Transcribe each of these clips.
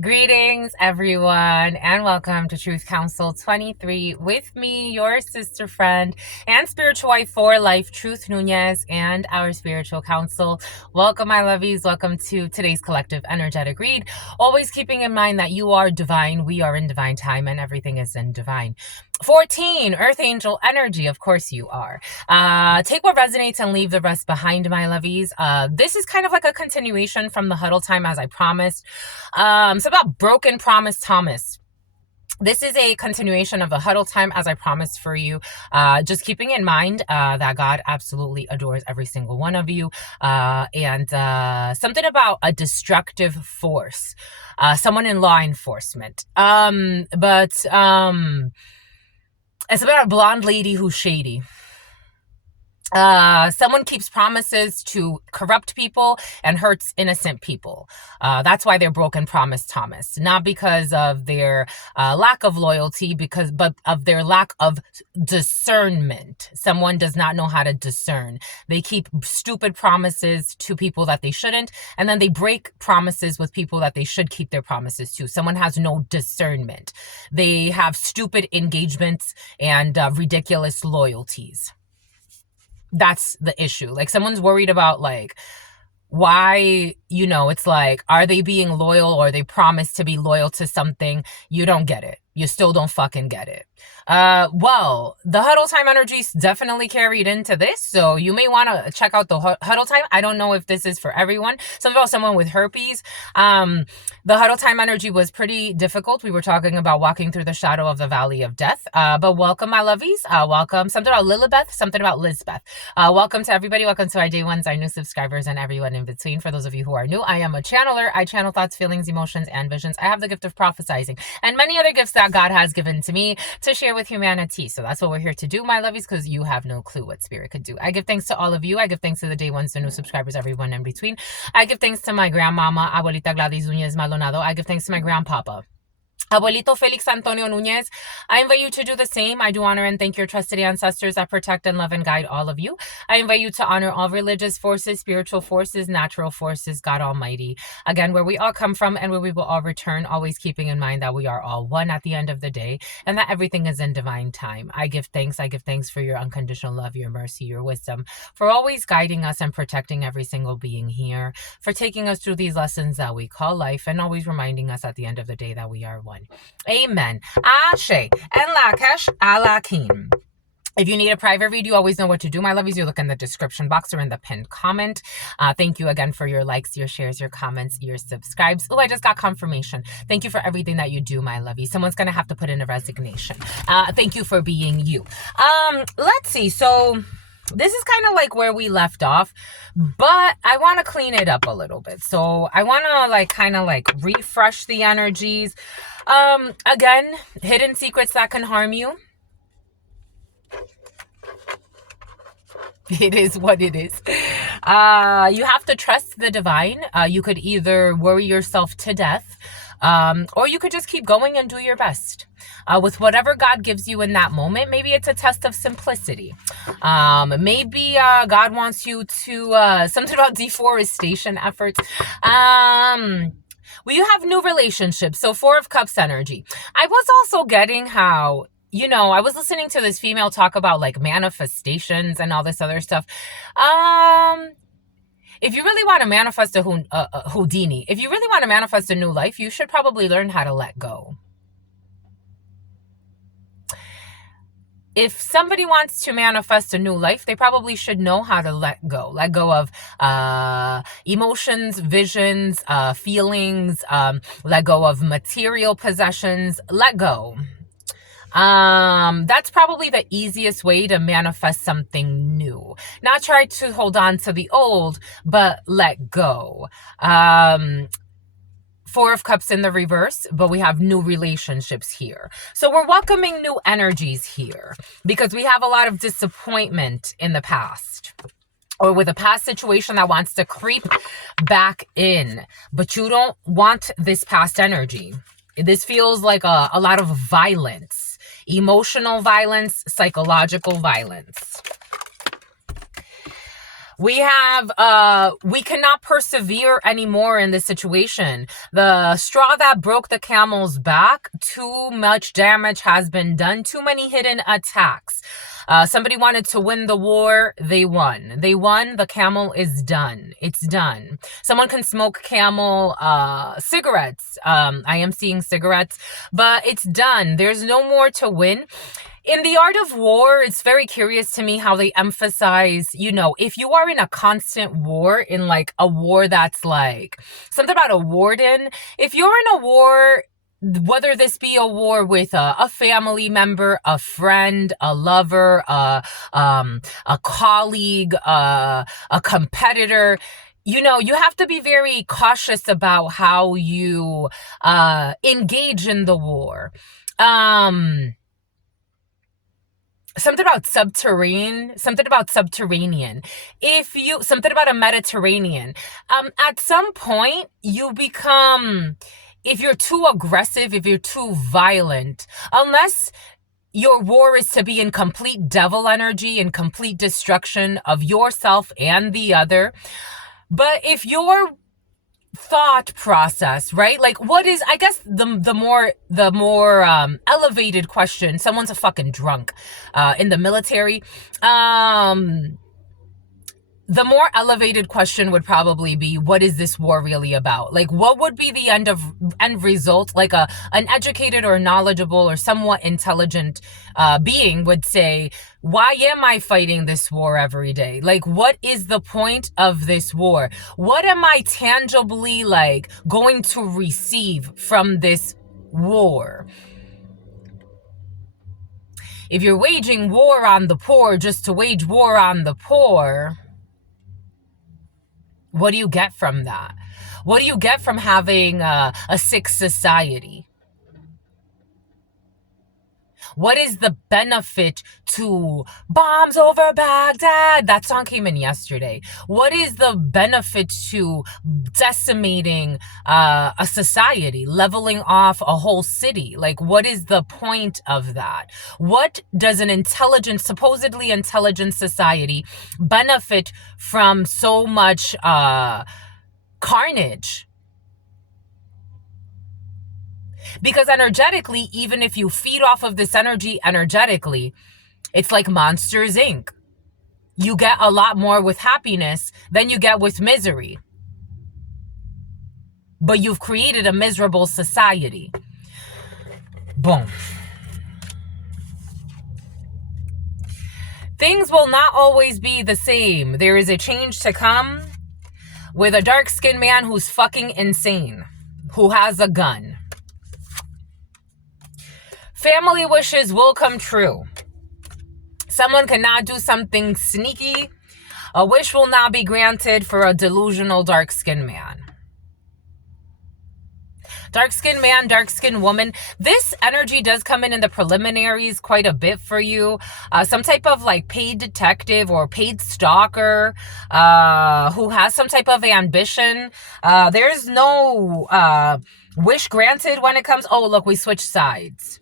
Greetings, everyone, and welcome to Truth Council 23 with me, your sister friend and spiritual wife for life, Truth Nunez, and our spiritual council. Welcome, my lovies. Welcome to today's collective energetic read. Always keeping in mind that you are divine, we are in divine time, and everything is in divine. 14, Earth Angel Energy. Of course you are. Take what resonates and leave the rest behind, my lovies. This is kind of like a continuation from the huddle time, as I promised. It's about Broken Promise Thomas. This is a continuation of the huddle time, as I promised for you. Just keeping in mind that God absolutely adores every single one of you. And something about a destructive force. Someone in law enforcement. But it's about a blonde lady who's shady. Someone keeps promises to corrupt people and hurts innocent people. That's why they're broken promise Thomas. Not because of their lack of loyalty, but of their lack of discernment. Someone does not know how to discern. They keep stupid promises to people that they shouldn't, and then they break promises with people that they should keep their promises to. Someone has no discernment. They have stupid engagements and ridiculous loyalties. That's the issue. Like, someone's worried about, like, why, it's like, are they being loyal, or they promise to be loyal to something? You don't get it. You still don't fucking get it. Well, the huddle time energies definitely carried into this, so you may want to check out the huddle time. I don't know if this is for everyone. Something about someone with herpes. The huddle time energy was pretty difficult. We were talking about walking through the shadow of the valley of death. But welcome, my lovies. Welcome. Something about Lilibeth, something about Lizbeth. Welcome to everybody. Welcome to our day ones, our new subscribers, and everyone in between. For those of you who are new, I am a channeler. I channel thoughts, feelings, emotions, and visions. I have the gift of prophesizing and many other gifts that God has given to me to share with humanity. So that's what we're here to do, my lovies, because you have no clue what spirit could do. I give thanks to all of you. I give thanks to the day ones, the new subscribers, everyone in between. I give thanks to my grandmama, Abuelita Gladys Nunez Maldonado. I give thanks to my grandpapa, Abuelito Felix Antonio Nunez. I invite you to do the same. I do honor and thank your trusted ancestors that protect and love and guide all of you. I invite you to honor all religious forces, spiritual forces, natural forces, God Almighty. Again, where we all come from and where we will all return, always keeping in mind that we are all one at the end of the day and that everything is in divine time. I give thanks. I give thanks for your unconditional love, your mercy, your wisdom, for always guiding us and protecting every single being here, for taking us through these lessons that we call life, and always reminding us at the end of the day that we are one. Amen. Ashe. And Lakesh Alakim. If you need a private read, you always know what to do, my lovies. You look in the description box or in the pinned comment. Thank you again for your likes, your shares, your comments, your subscribes. Oh, I just got confirmation. Thank you for everything that you do, my lovies. Someone's going to have to put in a resignation. Thank you for being you. Let's see. So this is kind of like where we left off, but I want to clean it up a little bit. So I want to kind of refresh the energies. Again, hidden secrets that can harm you. It is what it is. You have to trust the divine. You could either worry yourself to death, or you could just keep going and do your best. With whatever God gives you in that moment. Maybe it's a test of simplicity. Maybe God wants you to, something about deforestation efforts. Will you have new relationships? So 4 of Cups energy. I was also getting how, I was listening to this female talk about manifestations and all this other stuff. If you really want to manifest a Houdini, if you really want to manifest a new life, you should probably learn how to let go. If somebody wants to manifest a new life, they probably should know how to let go. Let go of emotions, visions, feelings, let go of material possessions, let go. That's probably the easiest way to manifest something new. Not try to hold on to the old, but let go. 4 of Cups in the reverse, but we have new relationships here. So we're welcoming new energies here because we have a lot of disappointment in the past, or with a past situation that wants to creep back in, but you don't want this past energy. This feels like a lot of violence, emotional violence, psychological violence. We have, we cannot persevere anymore in this situation. The straw that broke the camel's back, too much damage has been done, too many hidden attacks. Somebody wanted to win the war, they won. They won, the camel is done. It's done. Someone can smoke camel cigarettes. I am seeing cigarettes, but it's done. There's no more to win. In the art of war, it's very curious to me how they emphasize, if you are in a constant war, in like a war that's like something about a warden, if you're in a war, whether this be a war with a family member, a friend, a lover, a colleague, a competitor, you have to be very cautious about how you engage in the war. Something about subterranean, something about a Mediterranean. At some point, you become, if you're too aggressive, if you're too violent, unless your war is to be in complete devil energy and complete destruction of yourself and the other. But if your thought process, right? Like, what is, I guess, the more elevated question, someone's a fucking drunk in the military, the more elevated question would probably be, what is this war really about? Like, what would be the end result? Like an educated or knowledgeable or somewhat intelligent being would say, why am I fighting this war every day? Like, what is the point of this war? What am I tangibly like going to receive from this war? If you're waging war on the poor just to wage war on the poor, what do you get from that? What do you get from having a sick society? What is the benefit to bombs over Baghdad? That song came in yesterday. What is the benefit to decimating a society, leveling off a whole city? Like, what is the point of that? What does an intelligent, supposedly intelligent society benefit from so much carnage? Because energetically, even if you feed off of this energy energetically, it's like Monsters, Inc. You get a lot more with happiness than you get with misery. But you've created a miserable society. Boom. Things will not always be the same. There is a change to come with a dark-skinned man who's fucking insane, who has a gun. Family wishes will come true. Someone cannot do something sneaky. A wish will not be granted for a delusional dark-skinned man. Dark-skinned man, dark-skinned woman. This energy does come in the preliminaries quite a bit for you. Some type of like paid detective or paid stalker who has some type of ambition. There's no wish granted when it comes. Oh, look, we switched sides.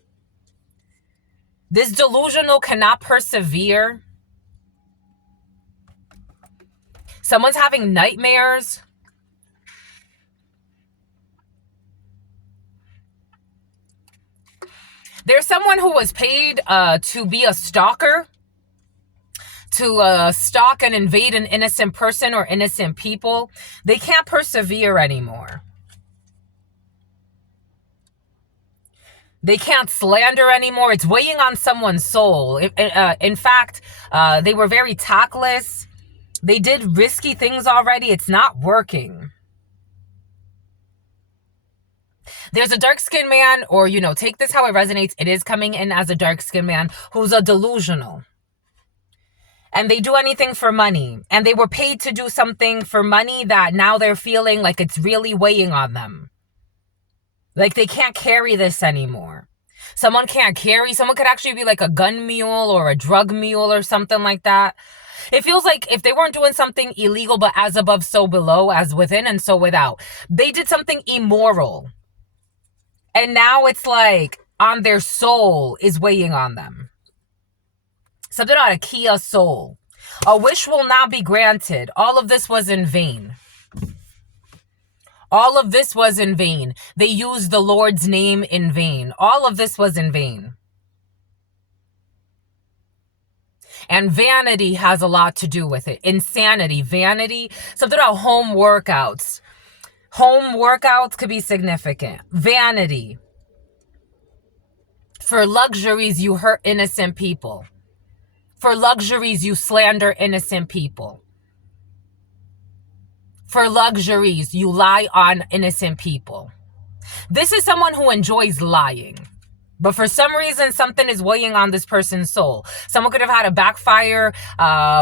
This delusional cannot persevere. Someone's having nightmares. There's someone who was paid to be a stalker, to stalk and invade an innocent person or innocent people. They can't persevere anymore. They can't slander anymore. It's weighing on someone's soul. In fact, they were very tactless. They did risky things already. It's not working. There's a dark-skinned man, or, take this how it resonates. It is coming in as a dark-skinned man who's a delusional. And they do anything for money. And they were paid to do something for money that now they're feeling like it's really weighing on them. Like they can't carry this anymore. Someone can't carry. Someone could actually be like a gun mule or a drug mule or something like that. It feels like if they weren't doing something illegal, but as above, so below, as within and so without. They did something immoral. And now it's like on their soul is weighing on them. Something about a Kia soul. A wish will not be granted. All of this was in vain. All of this was in vain. They used the Lord's name in vain. All of this was in vain. And vanity has a lot to do with it. Insanity, vanity, something about home workouts. Home workouts could be significant. Vanity. For luxuries, you hurt innocent people. For luxuries, you slander innocent people. For luxuries, you lie on innocent people. This is someone who enjoys lying. But for some reason, something is weighing on this person's soul. Someone could have had a backfire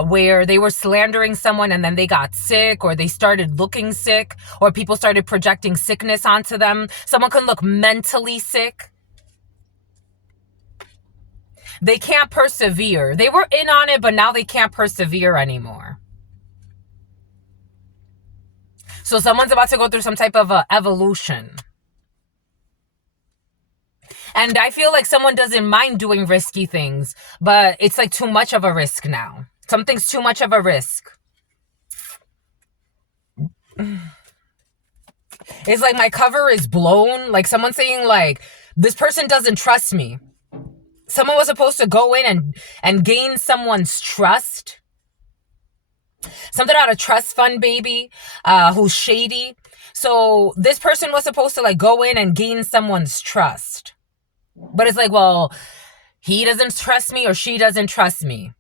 where they were slandering someone and then they got sick, or they started looking sick, or people started projecting sickness onto them. Someone could look mentally sick. They can't persevere. They were in on it, but now they can't persevere anymore. So someone's about to go through some type of evolution. And I feel like someone doesn't mind doing risky things, but it's like too much of a risk now. Something's too much of a risk. It's like my cover is blown. Like someone saying like, this person doesn't trust me. Someone was supposed to go in and gain someone's trust. Something about a trust fund baby who's shady. So this person was supposed to like go in and gain someone's trust. But it's like, well, he doesn't trust me or she doesn't trust me.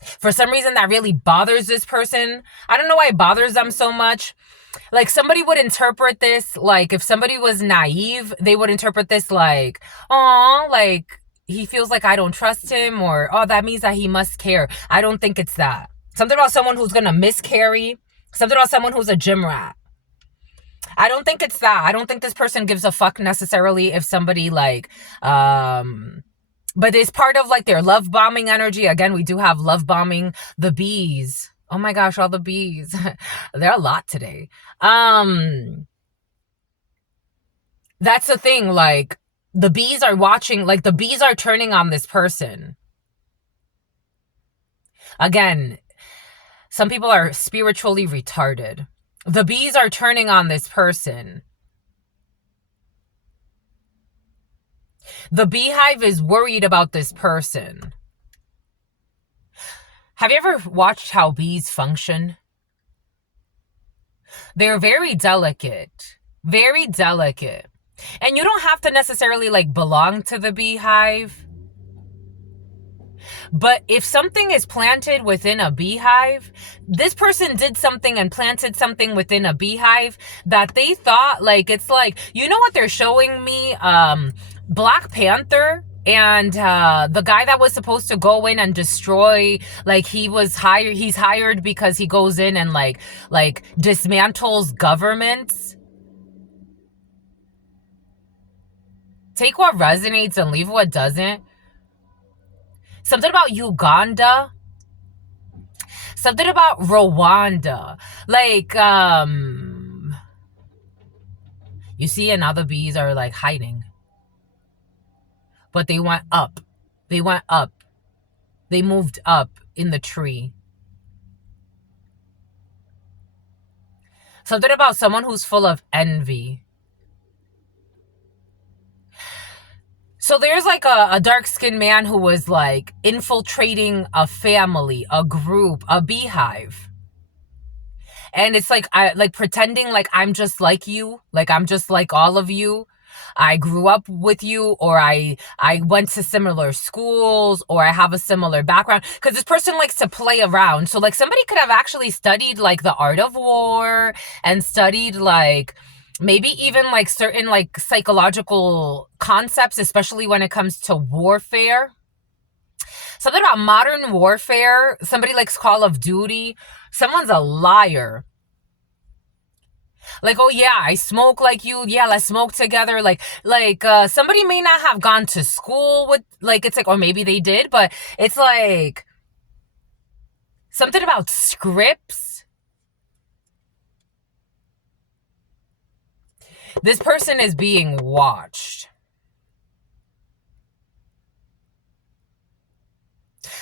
For some reason, that really bothers this person. I don't know why it bothers them so much. Like somebody would interpret this, like if somebody was naive, they would interpret this like, oh, like he feels like I don't trust him, or, oh, that means that he must care. I don't think it's that. Something about someone who's going to miscarry. Something about someone who's a gym rat. I don't think it's that. I don't think this person gives a fuck necessarily if somebody like, but it's part of like their love bombing energy. Again, we do have love bombing. The bees. Oh my gosh, all the bees. There are a lot today. That's the thing. Like the bees are watching, like the bees are turning on this person. Again, some people are spiritually retarded. The bees are turning on this person. The beehive is worried about this person. Have you ever watched how bees function? They're very delicate. Very delicate. And you don't have to necessarily like belong to the beehive. But if something is planted within a beehive, this person did something and planted something within a beehive that they thought like, it's like, you know what they're showing me? Black Panther and the guy that was supposed to go in and destroy, like he's hired because he goes in and like dismantles governments. Take what resonates and leave what doesn't. Something about Uganda. Something about Rwanda. Like, you see, and now the bees are like hiding. But they went up. They went up. They moved up in the tree. Something about someone who's full of envy. So there's like a dark-skinned man who was like infiltrating a family, a group, a beehive. And it's like, I like pretending like I'm just like you, like I'm just like all of you. I grew up with you, or I went to similar schools, or I have a similar background. Because this person likes to play around. So like somebody could have actually studied like the art of war and studied like maybe even like certain like psychological concepts, especially when it comes to warfare. Something about modern warfare. Somebody likes Call of Duty. Someone's a liar. Like, oh yeah, I smoke like you. Yeah, let's smoke together. Like somebody may not have gone to school with, like, it's like, or maybe they did, but it's like something about scripts. This person is being watched.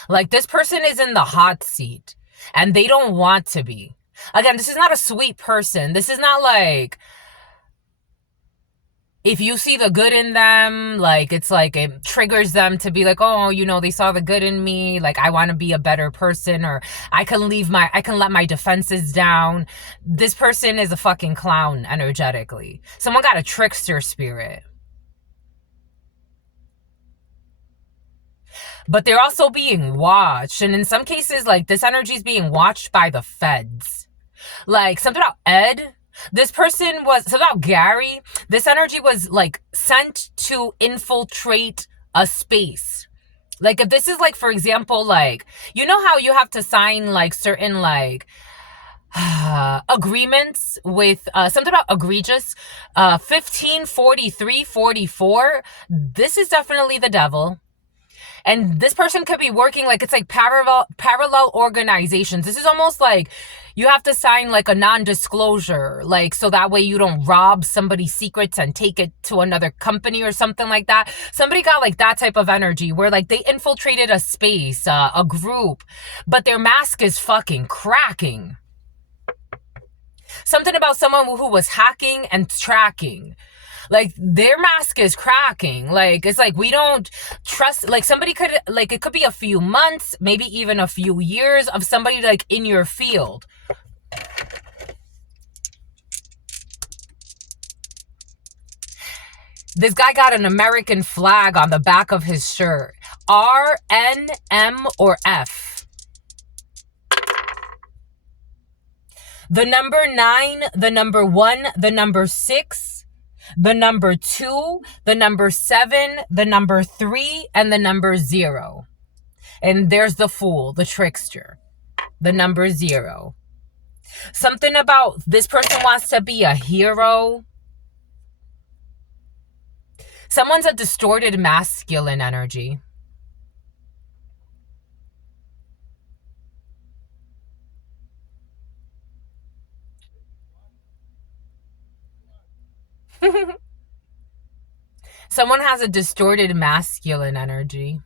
Like, this person is in the hot seat and they don't want to be. Again, this is not a sweet person. This is not like, if you see the good in them, like, it's like it triggers them to be like, oh, you know, they saw the good in me. Like, I want to be a better person, or I can let my defenses down. This person is a fucking clown energetically. Someone got a trickster spirit. But they're also being watched. And in some cases, like, this energy is being watched by the feds. Like, something about Ed. This person was, something about Gary. This energy was, like, sent to infiltrate a space. Like, if this is, like, for example, like, you know how you have to sign, like, certain, like, agreements with something about egregious 154344. This is definitely the devil. And this person could be working, like, it's like parallel organizations. This is almost like you have to sign like a non-disclosure, like, so that way you don't rob somebody's secrets and take it to another company or something like that. Somebody got like that type of energy where like they infiltrated a space, a group, but their mask is fucking cracking. Something about someone who was hacking and tracking. Like, their mask is cracking. Like, it's like, we don't trust, like, somebody could, like, it could be a few months, maybe even a few years of somebody, like, in your field. This guy got an American flag on the back of his shirt. R, N, M, or F. The number 9, the number 1, the number 6, the number 2, the number 7, the number 3, and the number 0. And there's the fool, the trickster, the number 0. Something about this person wants to be a hero. Someone's a distorted masculine energy. Someone has a distorted masculine energy.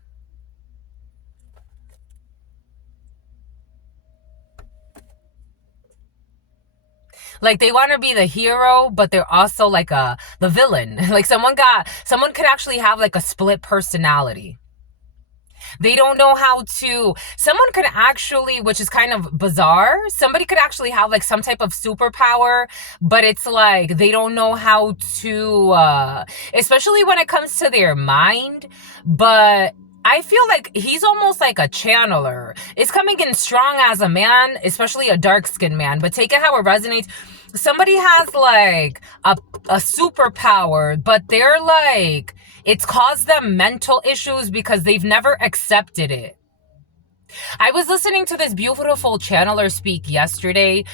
Like, they want to be the hero, but they're also like the villain. Like, someone could actually have like a split personality. They don't know how to, someone could actually, which is kind of bizarre, somebody could actually have like some type of superpower, but it's like they don't know how to, especially when it comes to their mind. But I feel like he's almost like a channeler. It's coming in strong as a man, especially a dark-skinned man, but take it how it resonates. Somebody has like a superpower, but they're like, it's caused them mental issues because they've never accepted it. I was listening to this beautiful channeler speak yesterday.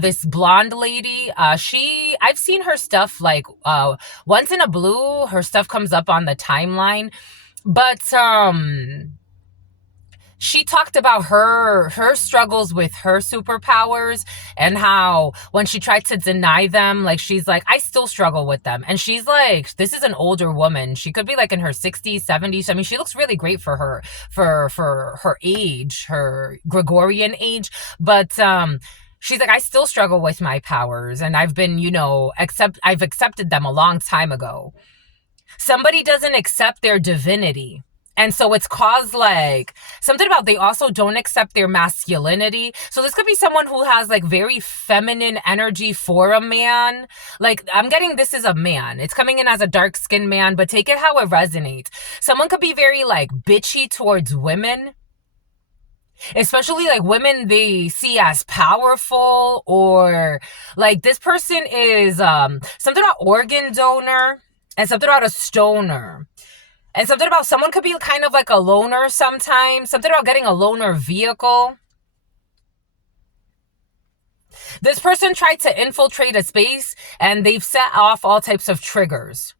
This blonde lady, I've seen her stuff like once in a blue, her stuff comes up on the timeline. But she talked about her struggles with her superpowers and how when she tried to deny them, like, she's like, I still struggle with them. And she's like, this is an older woman. She could be like in her 60s, 70s. I mean, she looks really great for her age, her Gregorian age. But she's like, I still struggle with my powers, and I've been, I've accepted them a long time ago. Somebody doesn't accept their divinity. And so it's caused like something about, they also don't accept their masculinity. So this could be someone who has like very feminine energy for a man. Like, I'm getting this is a man. It's coming in as a dark-skinned man, but take it how it resonates. Someone could be very like bitchy towards women. Especially like women they see as powerful, or like this person is something about organ donor, and something about a stoner. And something about someone could be kind of like a loner sometimes. Something about getting a loaner vehicle. This person tried to infiltrate a space and they've set off all types of triggers.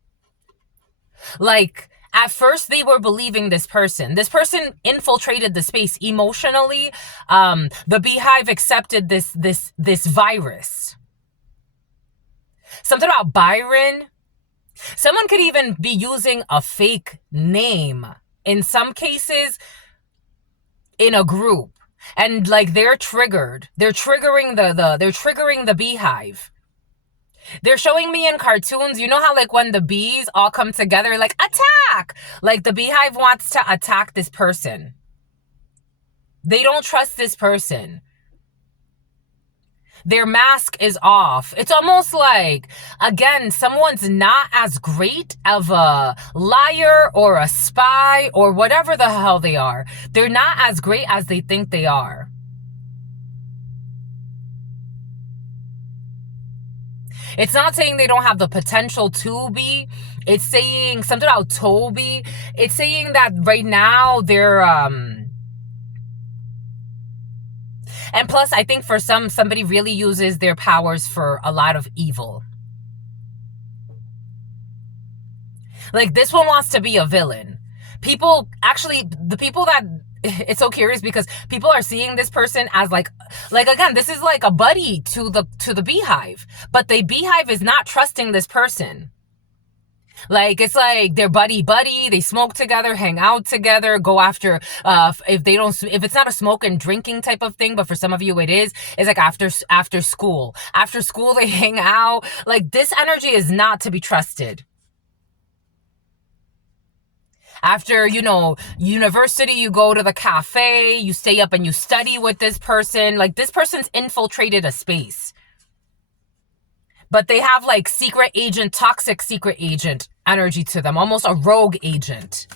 Like, at first they were believing this person. This person infiltrated the space emotionally. The beehive accepted this virus. Something about Byron. Someone could even be using a fake name. In some cases, in a group. And like they're triggered. They're triggering the beehive. They're showing me in cartoons, you know how like when the bees all come together, like attack! Like the beehive wants to attack this person. They don't trust this person. Their mask is off. It's almost like, again, someone's not as great of a liar or a spy or whatever the hell they are. They're not as great as they think they are. It's not saying they don't have the potential to be. It's saying something about Toby. It's saying that right now they're, and plus, I think for somebody really uses their powers for a lot of evil. Like, this one wants to be a villain. People, actually, the people that, it's so curious because people are seeing this person as like again, this is like a buddy to the beehive. But the beehive is not trusting this person. Like, it's like they're buddy, they smoke together, hang out together, go after, if it's not a smoke and drinking type of thing, but for some of you it is, it's like after school. After school, they hang out. Like, this energy is not to be trusted. After, university, you go to the cafe, you stay up and you study with this person. Like, this person's infiltrated a space. But they have like secret agent, toxic secret agent energy to them, almost a rogue agent.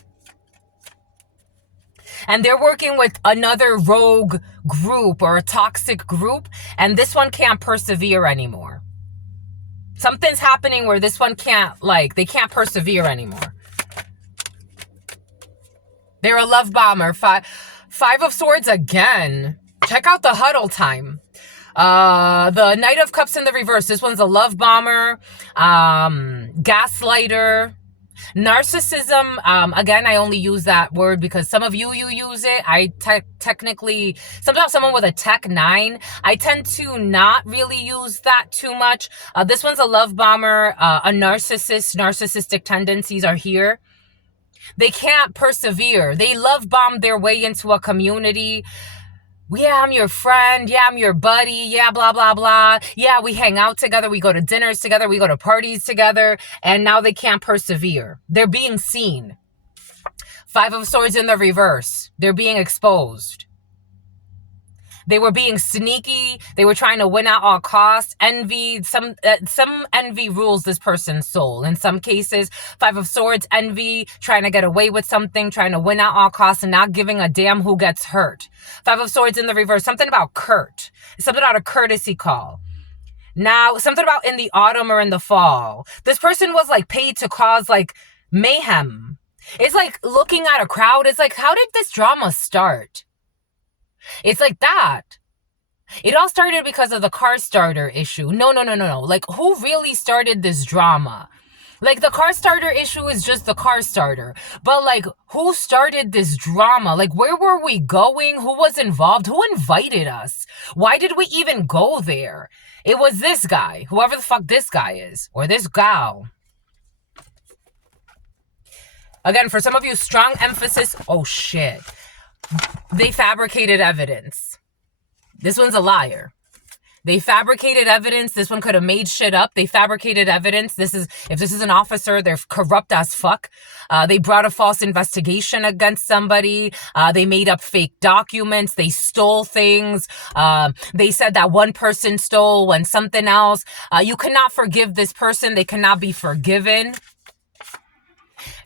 And they're working with another rogue group or a toxic group, and this one can't persevere anymore. Something's happening where this one they can't persevere anymore. They're a love bomber. Five of Swords again. Check out the huddle time. The Knight of Cups in the reverse. This one's a love bomber, gaslighter, narcissism. Again, I only use that word because some of you use it. I technically, sometimes someone with a tech 9, I tend to not really use that too much. This one's a love bomber, a narcissistic tendencies are here. They can't persevere. They love bomb their way into a community. Yeah, I'm your friend. Yeah, I'm your buddy. Yeah, blah, blah, blah. Yeah, we hang out together. We go to dinners together. We go to parties together. And now they can't persevere. They're being seen. 5 of Swords in the reverse. They're being exposed. They were being sneaky. They were trying to win at all costs. Envy. Some envy rules this person's soul. In some cases, 5 of Swords, envy, trying to get away with something, trying to win at all costs and not giving a damn who gets hurt. 5 of Swords in the reverse. Something about Kurt. Something about a courtesy call. Now, something about in the autumn or in the fall. This person was like paid to cause like mayhem. It's like looking at a crowd. It's like, how did this drama start? It's like that. It all started because of the car starter issue. No. Like, who really started this drama? Like, the car starter issue is just the car starter. But, like, who started this drama? Like, where were we going? Who was involved? Who invited us? Why did we even go there? It was this guy. Whoever the fuck this guy is. Or this gal. Again, for some of you, strong emphasis. Oh, shit. They fabricated evidence. This one's a liar. They fabricated evidence. This one could have made shit up. They fabricated evidence. If this is an officer, they're corrupt as fuck. They brought a false investigation against somebody. They made up fake documents. They stole things. They said that one person stole when something else. You cannot forgive this person. They cannot be forgiven.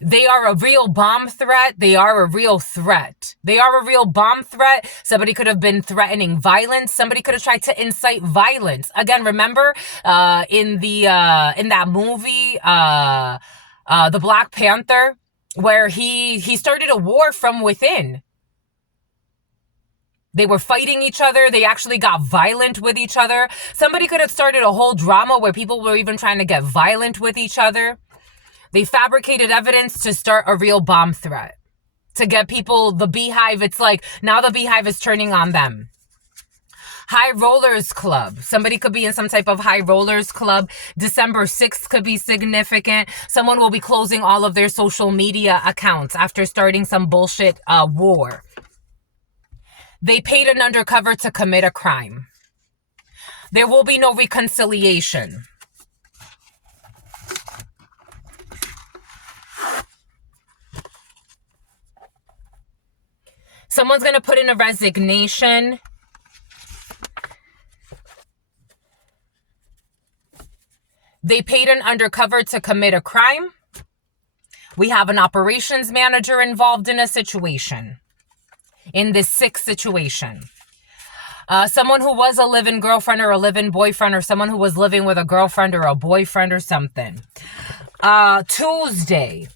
They are a real bomb threat. They are a real threat. They are a real bomb threat. Somebody could have been threatening violence. Somebody could have tried to incite violence. Again, remember in that movie, The Black Panther, where he started a war from within. They were fighting each other. They actually got violent with each other. Somebody could have started a whole drama where people were even trying to get violent with each other. They fabricated evidence to start a real bomb threat. To get people, the beehive, it's like, now the beehive is turning on them. High Rollers Club. Somebody could be in some type of High Rollers Club. December 6th could be significant. Someone will be closing all of their social media accounts after starting some bullshit war. They paid an undercover to commit a crime. There will be no reconciliation. Someone's going to put in a resignation. They paid an undercover to commit a crime. We have an operations manager involved in a situation. In this sick situation. Someone who was a live-in girlfriend or a live-in boyfriend, or someone who was living with a girlfriend or a boyfriend or something. Tuesday,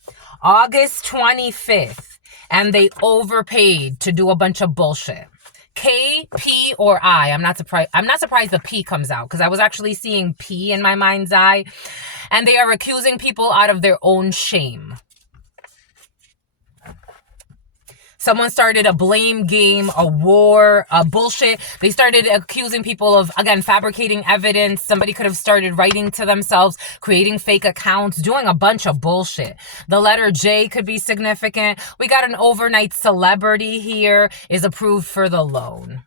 August 25th. And they overpaid to do a bunch of bullshit. K, P, or I. I'm not surprised the P comes out, because I was actually seeing P in my mind's eye. And they are accusing people out of their own shame. Someone started a blame game, a war, a bullshit. They started accusing people of, again, fabricating evidence. Somebody could have started writing to themselves, creating fake accounts, doing a bunch of bullshit. The letter J could be significant. We got an overnight celebrity here, is approved for the loan.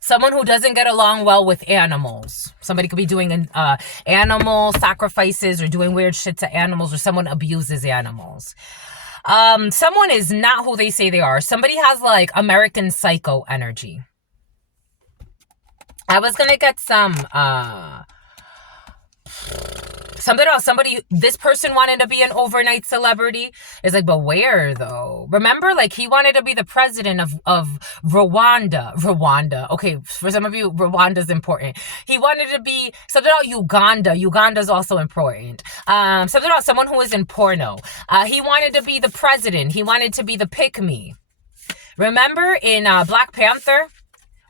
Someone who doesn't get along well with animals. Somebody could be doing animal sacrifices or doing weird shit to animals, or someone abuses animals. Someone is not who they say they are. Somebody has like American Psycho energy. I was going to get something else. This person wanted to be an overnight celebrity. It's like, but where though? Remember, like, he wanted to be the president of Rwanda. Okay, for some of you, Rwanda's important. He wanted to be something about Uganda. Uganda's also important. Something about someone who is in porno. He wanted to be the president. He wanted to be the pick-me. Remember in Black Panther?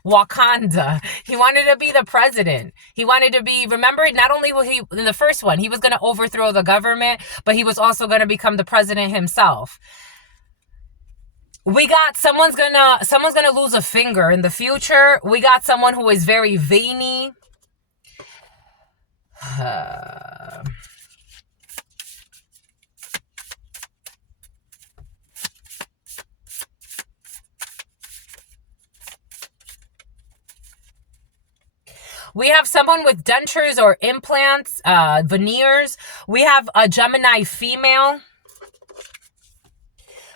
Wakanda. He wanted to be the president. He wanted to be, remember, not only was he, in the first one, he was going to overthrow the government, but he was also going to become the president himself. We got someone's gonna lose a finger in the future. We got someone who is very veiny. We have someone with dentures or implants, veneers. We have a Gemini female.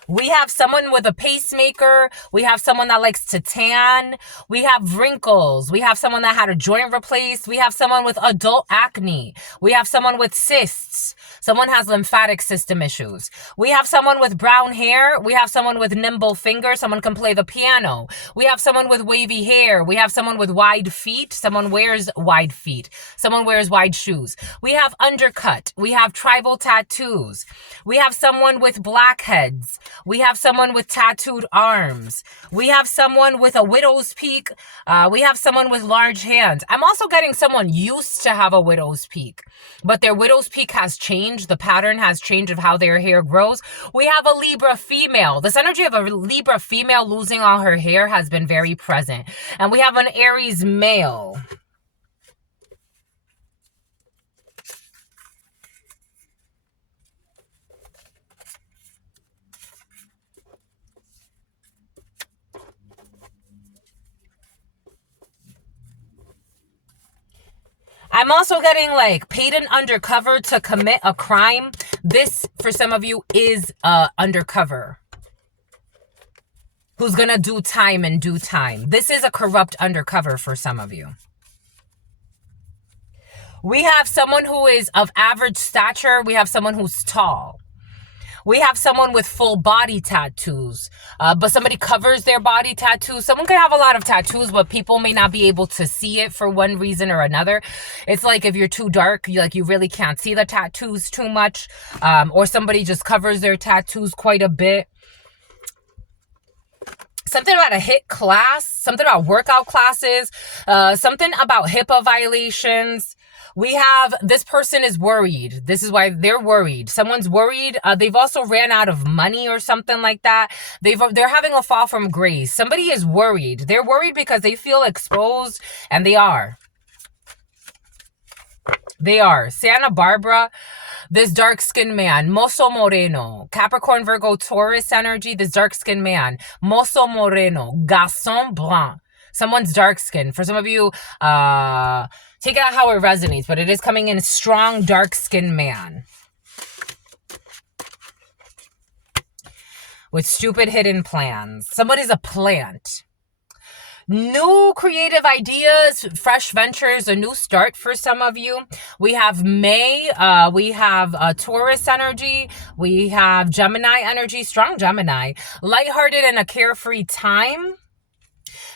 We have someone with a pacemaker. We have someone that likes to tan. We have wrinkles. We have someone that had a joint replaced. We have someone with adult acne. We have someone with cysts. Someone has lymphatic system issues. We have someone with brown hair. We have someone with nimble fingers. Someone can play the piano. We have someone with wavy hair. We have someone with wide feet. Someone wears wide feet. Someone wears wide shoes. We have undercut. We have tribal tattoos. We have someone with blackheads. We have someone with tattooed arms. We have someone with a widow's peak. We have someone with large hands. I'm also getting someone used to have a widow's peak, but their widow's peak has changed. The pattern has changed of how their hair grows. We have a Libra female. This energy of a Libra female losing all her hair has been very present. And we have an Aries male. I'm also getting like paid an undercover to commit a crime. This, for some of you, is undercover. Who's going to do time in due time. This is a corrupt undercover for some of you. We have someone who is of average stature. We have someone who's tall. We have someone with full body tattoos, but somebody covers their body tattoos. Someone can have a lot of tattoos, but people may not be able to see it for one reason or another. It's like if you're too dark, you really can't see the tattoos too much, or somebody just covers their tattoos quite a bit. Something about a HIIT class, something about workout classes, something about HIPAA violations. We have, this person is worried. This is why they're worried. Someone's worried. They've also ran out of money or something like that. They're having a fall from grace. Somebody is worried. They're worried because they feel exposed, and they are. They are. Santa Barbara. This dark-skinned man, Mozo Moreno. Capricorn, Virgo, Taurus energy. This dark-skinned man, Mozo Moreno. Garçon blanc. Someone's dark-skinned. For some of you, take it out how it resonates, but it is coming in strong, dark-skinned man. With stupid hidden plans. Someone is a plant. New creative ideas, fresh ventures, a new start for some of you. We have May, we have Taurus energy, we have Gemini energy, strong Gemini, lighthearted and a carefree time.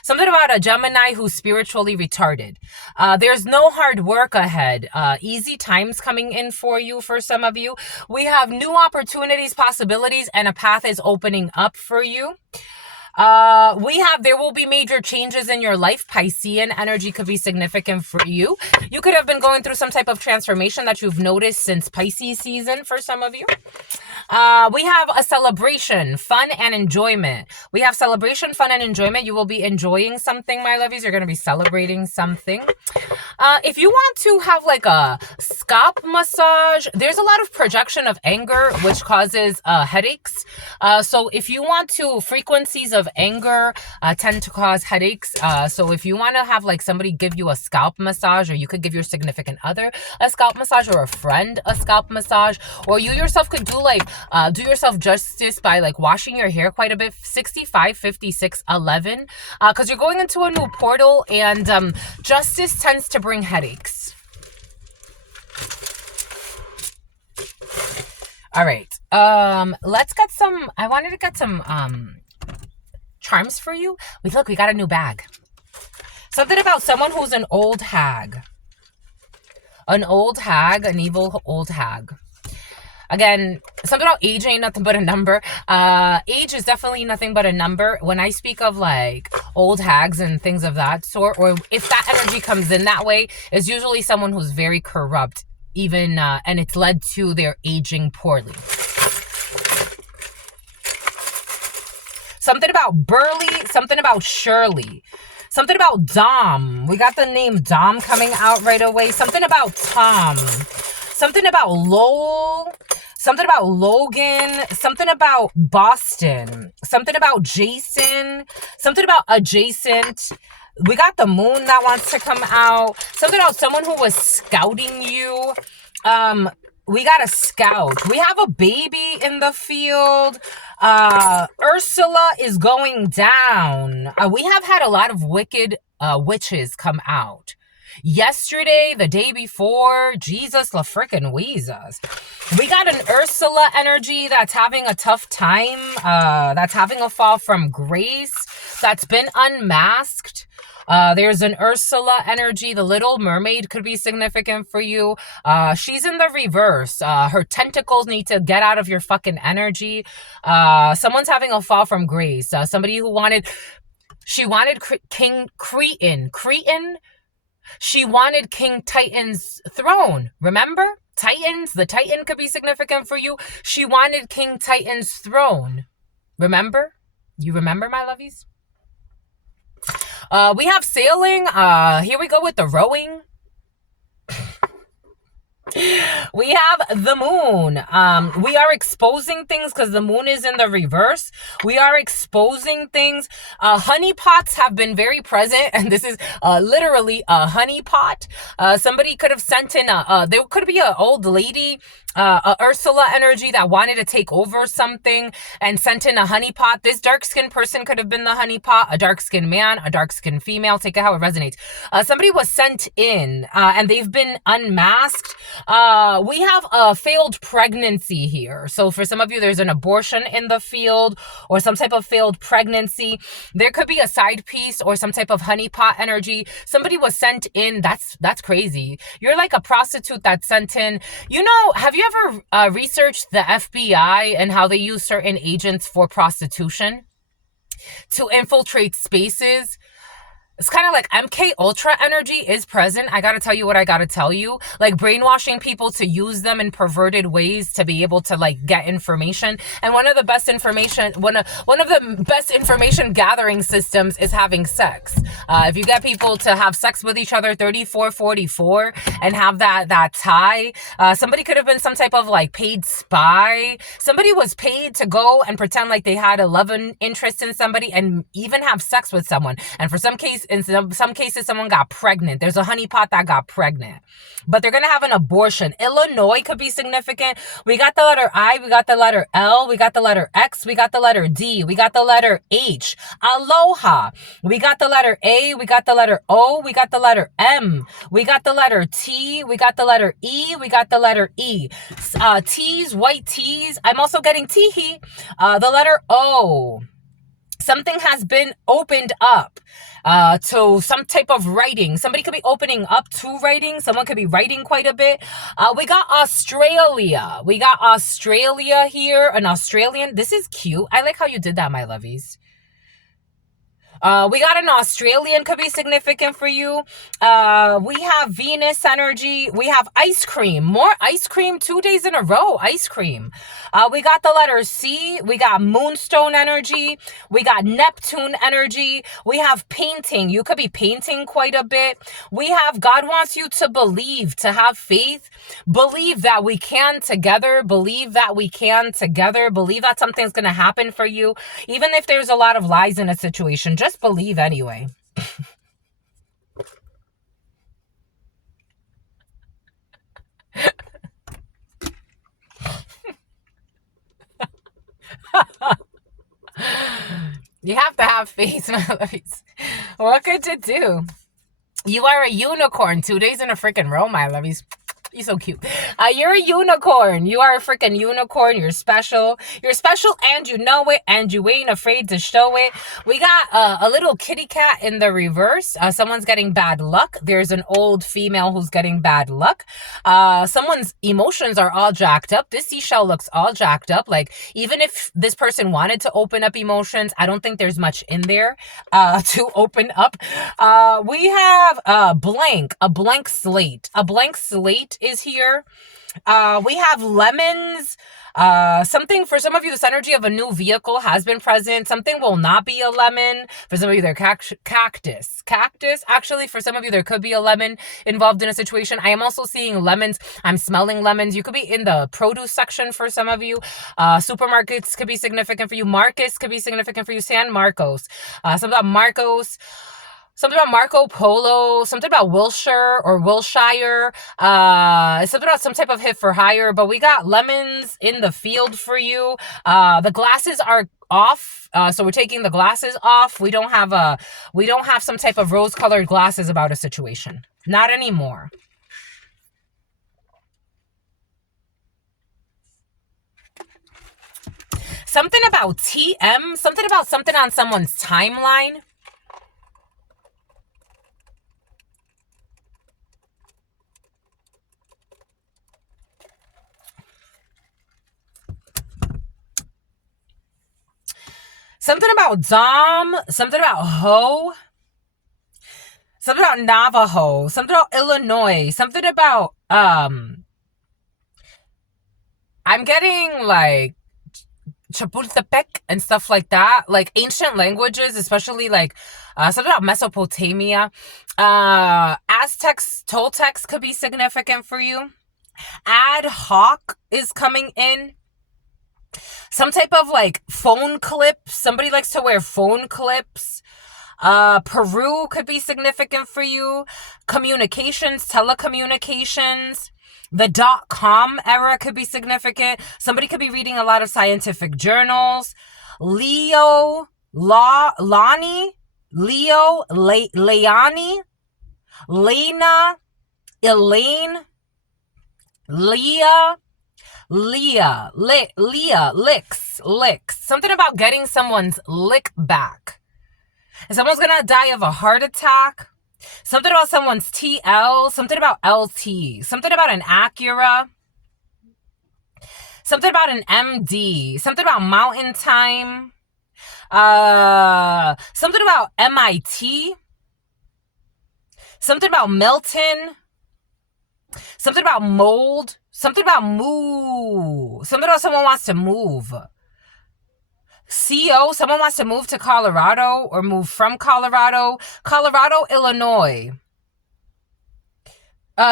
Something about a Gemini who's spiritually retarded. There's no hard work ahead. Easy times coming in for you, for some of you. We have new opportunities, possibilities, and a path is opening up for you. There will be major changes in your life. Piscean energy could be significant for you. You could have been going through some type of transformation that you've noticed since Pisces season for some of you. We have a celebration, fun and enjoyment. We have celebration, fun and enjoyment. You will be enjoying something, my lovies. You're going to be celebrating something. If you want to have like a scalp massage, there's a lot of projection of anger, which causes headaches. So if you want to, frequencies of anger tend to cause headaches. So if you want to have like somebody give you a scalp massage, or you could give your significant other a scalp massage, or a friend a scalp massage, or you yourself could do like do yourself justice by like washing your hair quite a bit. 65 56 11, because you're going into a new portal, and justice tends to bring headaches. All right, let's get some, I wanted to get some charms for you. We got a new bag. Something about someone who's an old hag. An old hag, an evil old hag. Again, something about age ain't nothing but a number. Age is definitely nothing but a number. When I speak of like old hags and things of that sort, or if that energy comes in that way, it's usually someone who's very corrupt, even, and it's led to their aging poorly. Something about Burley, something about Shirley. Something about Dom. We got the name Dom coming out right away. Something about Tom. Something about Lowell. Something about Logan. Something about Boston. Something about Jason. Something about adjacent. We got the moon that wants to come out. Something about someone who was scouting you. We got a scout. We have a baby in the field. Ursula is going down. We have had a lot of wicked witches come out. Yesterday, the day before, Jesus la frickin' Weezus. We got an Ursula energy that's having a tough time. That's having a fall from grace. That's been unmasked. There's an Ursula energy. The Little Mermaid could be significant for you. She's in the reverse. Her tentacles need to get out of your fucking energy. Someone's having a fall from grace. Somebody who wanted King Cretan. She wanted King Titan's throne. Remember? Titans, the Titan could be significant for you. She wanted King Titan's throne. Remember? You remember, my lovies? We have sailing. Here we go with the rowing. We have the moon. We are exposing things because the moon is in the reverse. We are exposing things. Honey pots have been very present, and this is literally a honey pot. Somebody could have sent in there could be an old lady, a Ursula energy that wanted to take over something and sent in a honey pot. This dark-skinned person could have been the honey pot, a dark-skinned man, a dark-skinned female. Take it how it resonates. Somebody was sent in, and they've been unmasked. We have a failed pregnancy here. So for some of you, there's an abortion in the field or some type of failed pregnancy. There could be a side piece or some type of honeypot energy. Somebody was sent in. That's crazy. You're like a prostitute that's sent in. You know, have you ever researched the FBI and how they use certain agents for prostitution to infiltrate spaces? It's kind of like MK Ultra energy is present. I gotta tell you what I gotta tell you. Like brainwashing people to use them in perverted ways to be able to like get information. And one of the best information gathering systems is having sex. If you get people to have sex with each other 34, 44, and have that tie, somebody could have been some type of like paid spy. Somebody was paid to go and pretend like they had a love interest in somebody and even have sex with someone. And for in some cases, someone got pregnant. There's a honeypot that got pregnant, but they're gonna have an abortion. Illinois could be significant. We got the letter I, we got the letter L, we got the letter X, we got the letter D, we got the letter H. Aloha. We got the letter A, we got the letter O, we got the letter M, we got the letter T, we got the letter E, we got the letter E. T's, white T's. I'm also getting teehee. The letter O. Something has been opened up to some type of writing. Somebody could be opening up to writing. Someone could be writing quite a bit. We got Australia. We got Australia here. An Australian. This is cute. I like how you did that, my lovies. We got an Australian could be significant for you. We have Venus energy. We have ice cream. More ice cream 2 days in a row. Ice cream. We got the letter C. We got moonstone energy. We got Neptune energy. We have painting. You could be painting quite a bit. We have God wants you to believe, to have faith. Believe that we can together. Believe that we can together. Believe that something's going to happen for you. Even if there's a lot of lies in a situation, just believe anyway. You have to have faith, my lovies. What could you do? You are a unicorn 2 days in a freaking row, my lovies. You're so cute. You're a unicorn. You are a freaking unicorn. You're special. You're special and you know it and you ain't afraid to show it. We got a little kitty cat in the reverse. Someone's getting bad luck. There's an old female who's getting bad luck. Someone's emotions are all jacked up. This seashell looks all jacked up. Like even if this person wanted to open up emotions, I don't think there's much in there to open up. We have a blank slate. A blank slate is here. We have lemons. Something for some of you, this energy of a new vehicle has been present. Something will not be a lemon. For some of you, they're cactus. Actually, for some of you, there could be a lemon involved in a situation. I am also seeing lemons. I'm smelling lemons. You could be in the produce section for some of you. Supermarkets could be significant for you. Marcus could be significant for you. San Marcos. Something about Marcos. Something about Marco Polo, something about Wilshire or Wilshire, something about some type of hit for hire, but we got lemons in the field for you. The glasses are off, so we're taking the glasses off. We don't have some type of rose-colored glasses about a situation. Not anymore. Something about TM, something about something on someone's timeline. Something about Dom, something about Ho, something about Navajo, something about Illinois, something about, I'm getting like Chapultepec and stuff like that, like ancient languages, especially like something about Mesopotamia. Aztecs, Toltecs could be significant for you. Ad hoc is coming in. Some type of like phone clips. Somebody likes to wear phone clips. Peru could be significant for you. Communications, telecommunications. The .com era could be significant. Somebody could be reading a lot of scientific journals. Leo, Leani, Lena, Elaine, Leah, licks. Something about getting someone's lick back. And someone's gonna die of a heart attack. Something about someone's TL. Something about LT. Something about an Acura. Something about an MD. Something about mountain time. Something about MIT. Something about Milton. Something about mold. Something about move. Something about someone wants to move. CO, someone wants to move to Colorado or move from Colorado. Colorado, Illinois.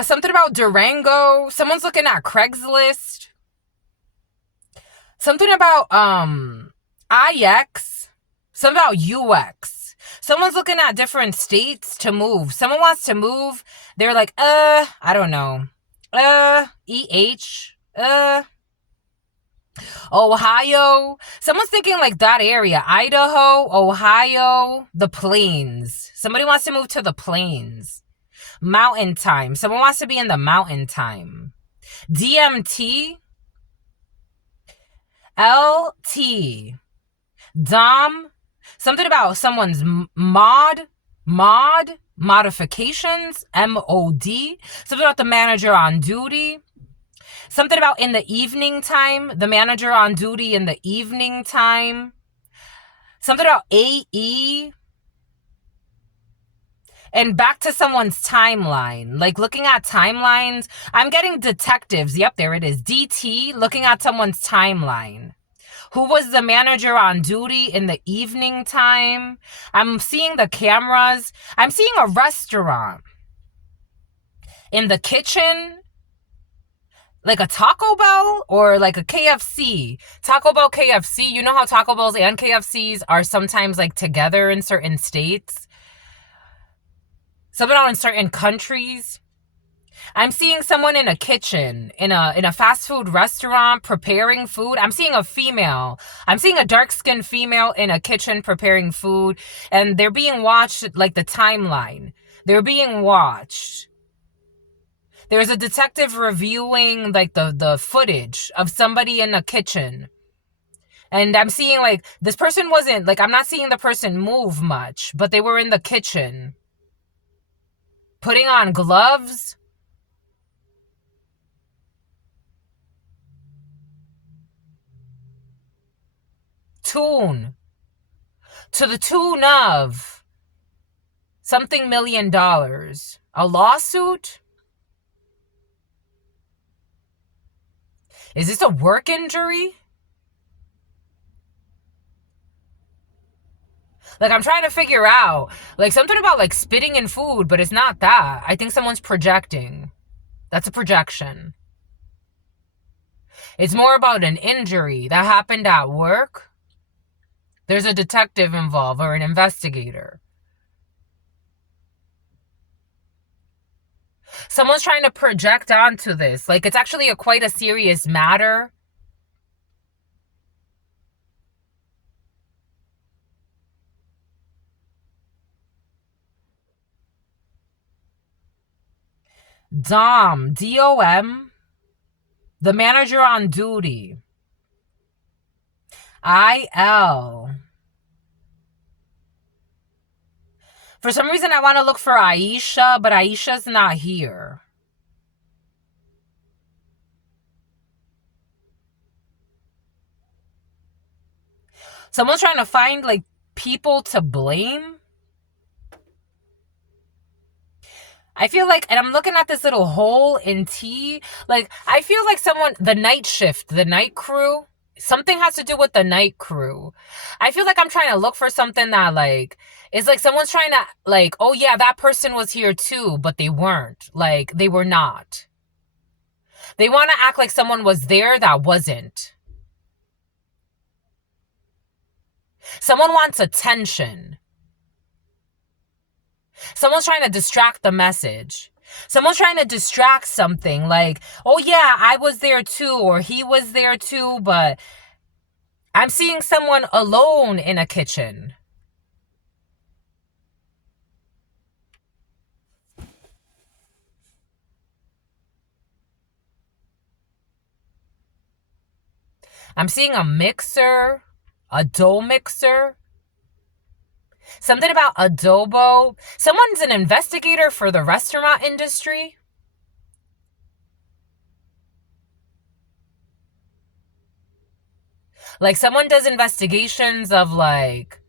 Something about Durango. Someone's looking at Craigslist. Something about IX. Something about UX. Someone's looking at different states to move. Someone wants to move. They're like, I don't know. EH. Ohio. Someone's thinking like that area. Idaho, Ohio, the plains. Somebody wants to move to the plains. Mountain time. Someone wants to be in the mountain time. DMT. LT. Dom. Something about someone's modifications. MOD. Something about the manager on duty. Something about in the evening time. The manager on duty in the evening time. Something about AE. And back to someone's timeline. Like looking at timelines. I'm getting detectives. Yep, there it is. DT. Looking at someone's timeline. Who was the manager on duty in the evening time? I'm seeing the cameras. I'm seeing a restaurant. In the kitchen. Like a Taco Bell or like a KFC. Taco Bell, KFC. You know how Taco Bells and KFCs are sometimes like together in certain states? Something out in certain countries. I'm seeing someone in a kitchen, in a fast food restaurant preparing food. I'm seeing a female. I'm seeing a dark-skinned female in a kitchen preparing food. And they're being watched, like the timeline. They're being watched. There's a detective reviewing like the footage of somebody in a kitchen. And I'm seeing like this person wasn't like, I'm not seeing the person move much, but they were in the kitchen. Putting on gloves. Tune. To the tune of something $1 million. A lawsuit? Is this a work injury? Like, I'm trying to figure out, like, something about, like, spitting in food, but it's not that. I think someone's projecting. That's a projection. It's more about an injury that happened at work. There's a detective involved or an investigator. Someone's trying to project onto this. Like, it's actually quite a serious matter. Dom. DOM. The manager on duty. IL. For some reason, I want to look for Aisha, but Aisha's not here. Someone's trying to find, like, people to blame. I feel like, and I'm looking at this little hole in T. Like, I feel like someone, the night shift, the night crew, something has to do with the night crew. I feel like I'm trying to look for something that, like, is like someone's trying to, like, oh yeah, that person was here too, but they weren't. Like, they were not. They want to act like someone was there that wasn't. Someone wants attention. Someone's trying to distract the message. Someone's trying to distract something like, oh yeah, I was there too, or he was there too, but I'm seeing someone alone in a kitchen. I'm seeing a mixer, a dough mixer. Something about adobo. Someone's an investigator for the restaurant industry. Like, someone does investigations of, like,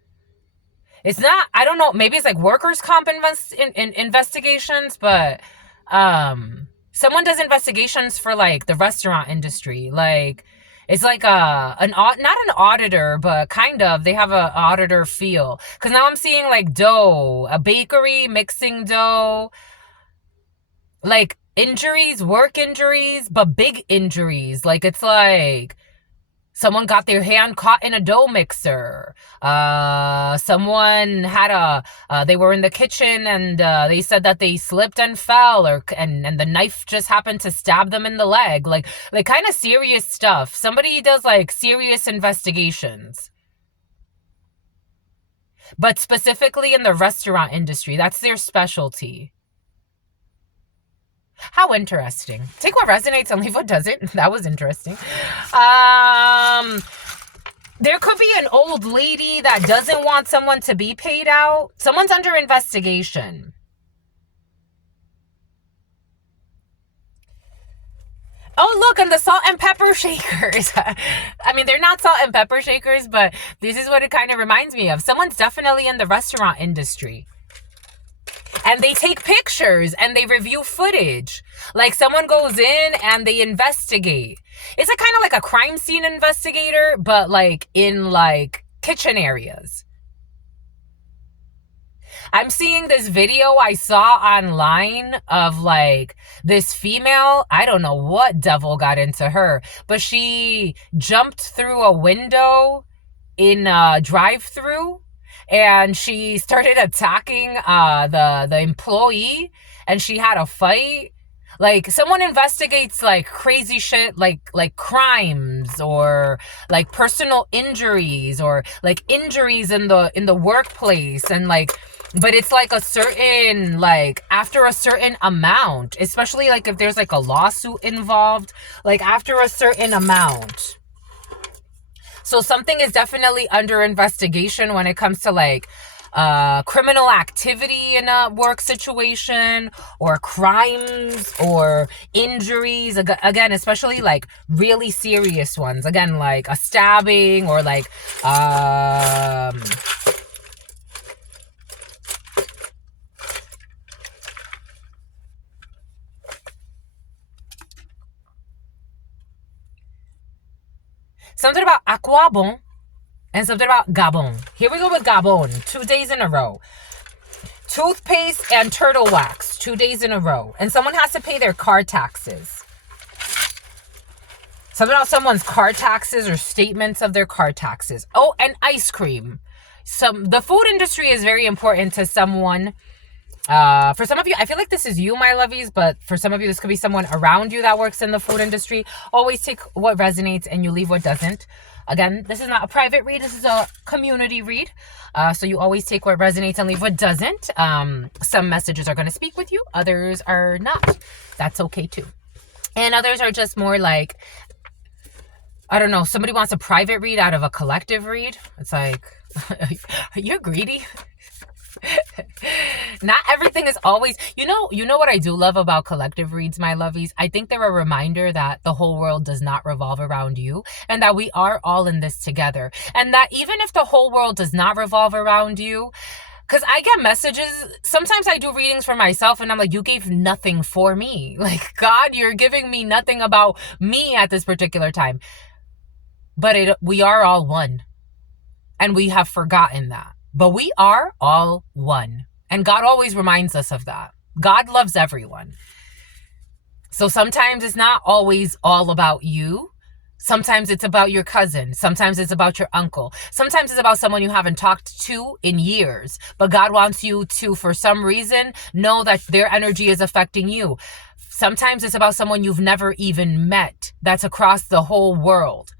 It's not, I don't know, maybe it's like workers' comp investigations, but someone does investigations for like the restaurant industry. Like, it's like not an auditor, but kind of. They have a auditor feel. Because now I'm seeing like dough, a bakery mixing dough, like injuries, work injuries, but big injuries. Like, it's like someone got their hand caught in a dough mixer. Someone had they were in the kitchen and they said that they slipped and fell, and the knife just happened to stab them in the leg. Like kind of serious stuff. Somebody does like serious investigations. But specifically in the restaurant industry, that's their specialty. How interesting. Take what resonates and leave what doesn't. That was interesting. There could be an old lady that doesn't want someone to be paid out. Someone's under investigation. Oh, look, and the salt and pepper shakers. I mean, they're not salt and pepper shakers, but this is what it kind of reminds me of. Someone's definitely in the restaurant industry. And they take pictures and they review footage. Like, someone goes in and they investigate. It's kind of like a crime scene investigator, but like in like kitchen areas. I'm seeing this video I saw online of like this female. I don't know what devil got into her, but she jumped through a window in a drive-through. And she started attacking the employee, and she had a fight. Like, someone investigates like crazy shit, like crimes or like personal injuries or like injuries in the workplace, and like, but it's like a certain, like after a certain amount, especially like if there's like a lawsuit involved, like after a certain amount. So something is definitely under investigation when it comes to like criminal activity in a work situation, or crimes or injuries. Again, especially like really serious ones. Again, like a stabbing or like something about aquabon and something about Gabon. Here we go with Gabon. 2 days in a row. Toothpaste and turtle wax. 2 days in a row. And someone has to pay their car taxes. Something about someone's car taxes or statements of their car taxes. Oh, and ice cream. The food industry is very important to someone. For some of you, I feel like this is you, my lovies, but for some of you, this could be someone around you that works in the food industry. Always take what resonates and you leave what doesn't. Again, this is not a private read. This is a community read. So you always take what resonates and leave what doesn't. Some messages are going to speak with you. Others are not. That's okay too. And others are just more like, I don't know, somebody wants a private read out of a collective read. It's like, you're greedy. Not everything is always, you know what I do love about collective reads, my lovies? I think they're a reminder that the whole world does not revolve around you, and that we are all in this together. And that even if the whole world does not revolve around you, because I get messages, sometimes I do readings for myself and I'm like, you gave nothing for me. Like, God, you're giving me nothing about me at this particular time. But we are all one. And we have forgotten that. But we are all one. And God always reminds us of that. God loves everyone. So sometimes it's not always all about you. Sometimes it's about your cousin. Sometimes it's about your uncle. Sometimes it's about someone you haven't talked to in years. But God wants you to, for some reason, know that their energy is affecting you. Sometimes it's about someone you've never even met that's across the whole world.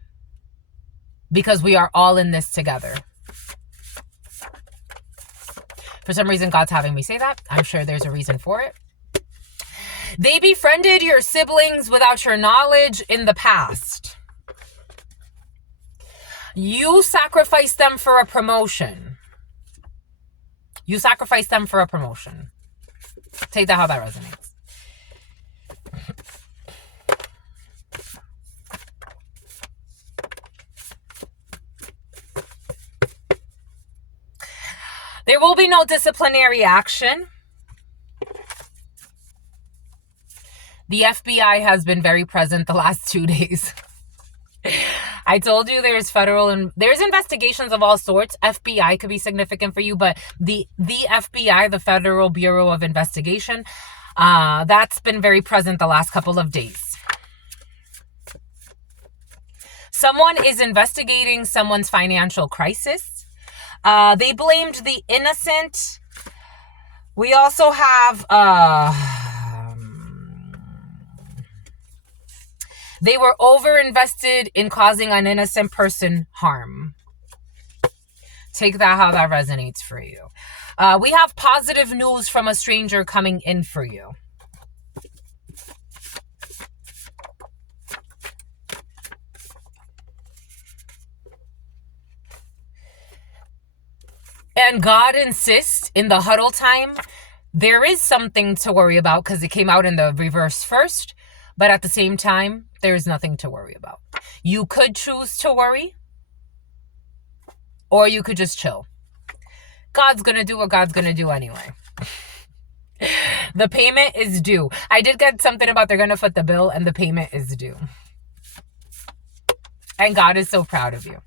Because we are all in this together. For some reason, God's having me say that. I'm sure there's a reason for it. They befriended your siblings without your knowledge in the past. You sacrificed them for a promotion. You sacrificed them for a promotion. Take that how that resonates. There will be no disciplinary action. The FBI has been very present the last 2 days. I told you there's federal and there's investigations of all sorts. FBI could be significant for you, but the FBI, the Federal Bureau of Investigation, that's been very present the last couple of days. Someone is investigating someone's financial crisis. They blamed the innocent. We also have they were overinvested in causing an innocent person harm. Take that how that resonates for you. We have positive news from a stranger coming in for you. And God insists in the huddle time, there is something to worry about because it came out in the reverse first. But at the same time, there is nothing to worry about. You could choose to worry, or you could just chill. God's going to do what God's going to do anyway. The payment is due. I did get something about they're going to foot the bill and the payment is due. And God is so proud of you.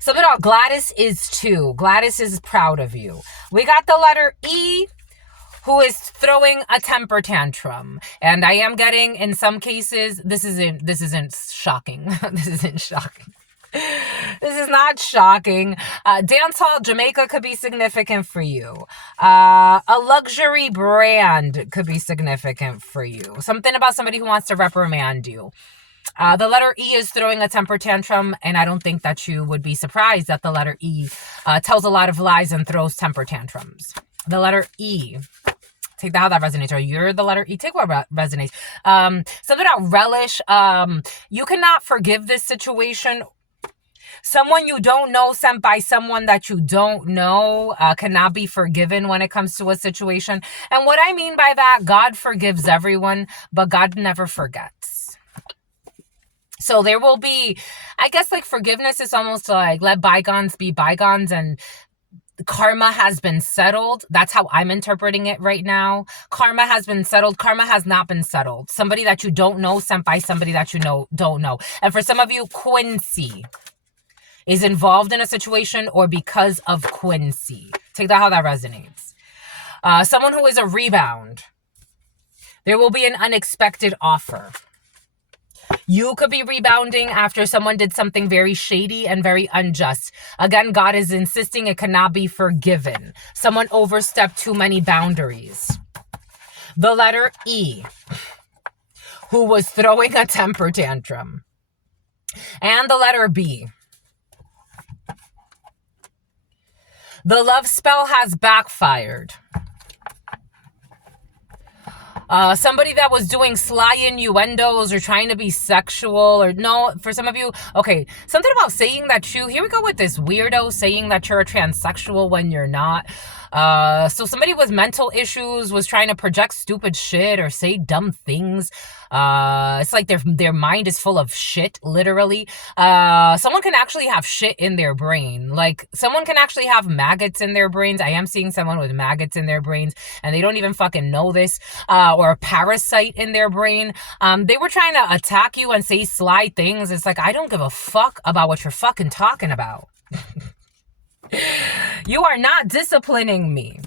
Something about Gladys is too. Gladys is proud of you. We got the letter E, who is throwing a temper tantrum. And I am getting, in some cases, this isn't shocking. This isn't shocking. This is not shocking. Dance hall Jamaica could be significant for you. A luxury brand could be significant for you. Something about somebody who wants to reprimand you. The letter E is throwing a temper tantrum, and I don't think that you would be surprised that the letter E tells a lot of lies and throws temper tantrums. The letter E. Take that how that resonates, or you're the letter E. Take what resonates. Something about relish. You cannot forgive this situation. Someone you don't know sent by someone that you don't know cannot be forgiven when it comes to a situation. And what I mean by that, God forgives everyone, but God never forgets. So there will be, I guess, like forgiveness is almost like let bygones be bygones, and karma has been settled. That's how I'm interpreting it right now. Karma has been settled. Karma has not been settled. Somebody that you don't know sent by somebody that you don't know. And for some of you, Quincy is involved in a situation or because of Quincy. Take that how that resonates. Someone who is a rebound. There will be an unexpected offer. You could be rebounding after someone did something very shady and very unjust. Again, God is insisting it cannot be forgiven. Someone overstepped too many boundaries. The letter E, who was throwing a temper tantrum. And the letter B. The love spell has backfired. Somebody that was doing sly innuendos or trying to be sexual, or no, for some of you, okay, something about saying that here we go with this weirdo saying that you're a transsexual when you're not. So somebody with mental issues was trying to project stupid shit or say dumb things. It's like their mind is full of shit, literally. Someone can actually have shit in their brain. Like someone can actually have maggots in their brains. I am seeing someone with maggots in their brains and they don't even fucking know this. Or a parasite in their brain. They were trying to attack you and say sly things. It's like, I don't give a fuck about what you're fucking talking about. You are not disciplining me.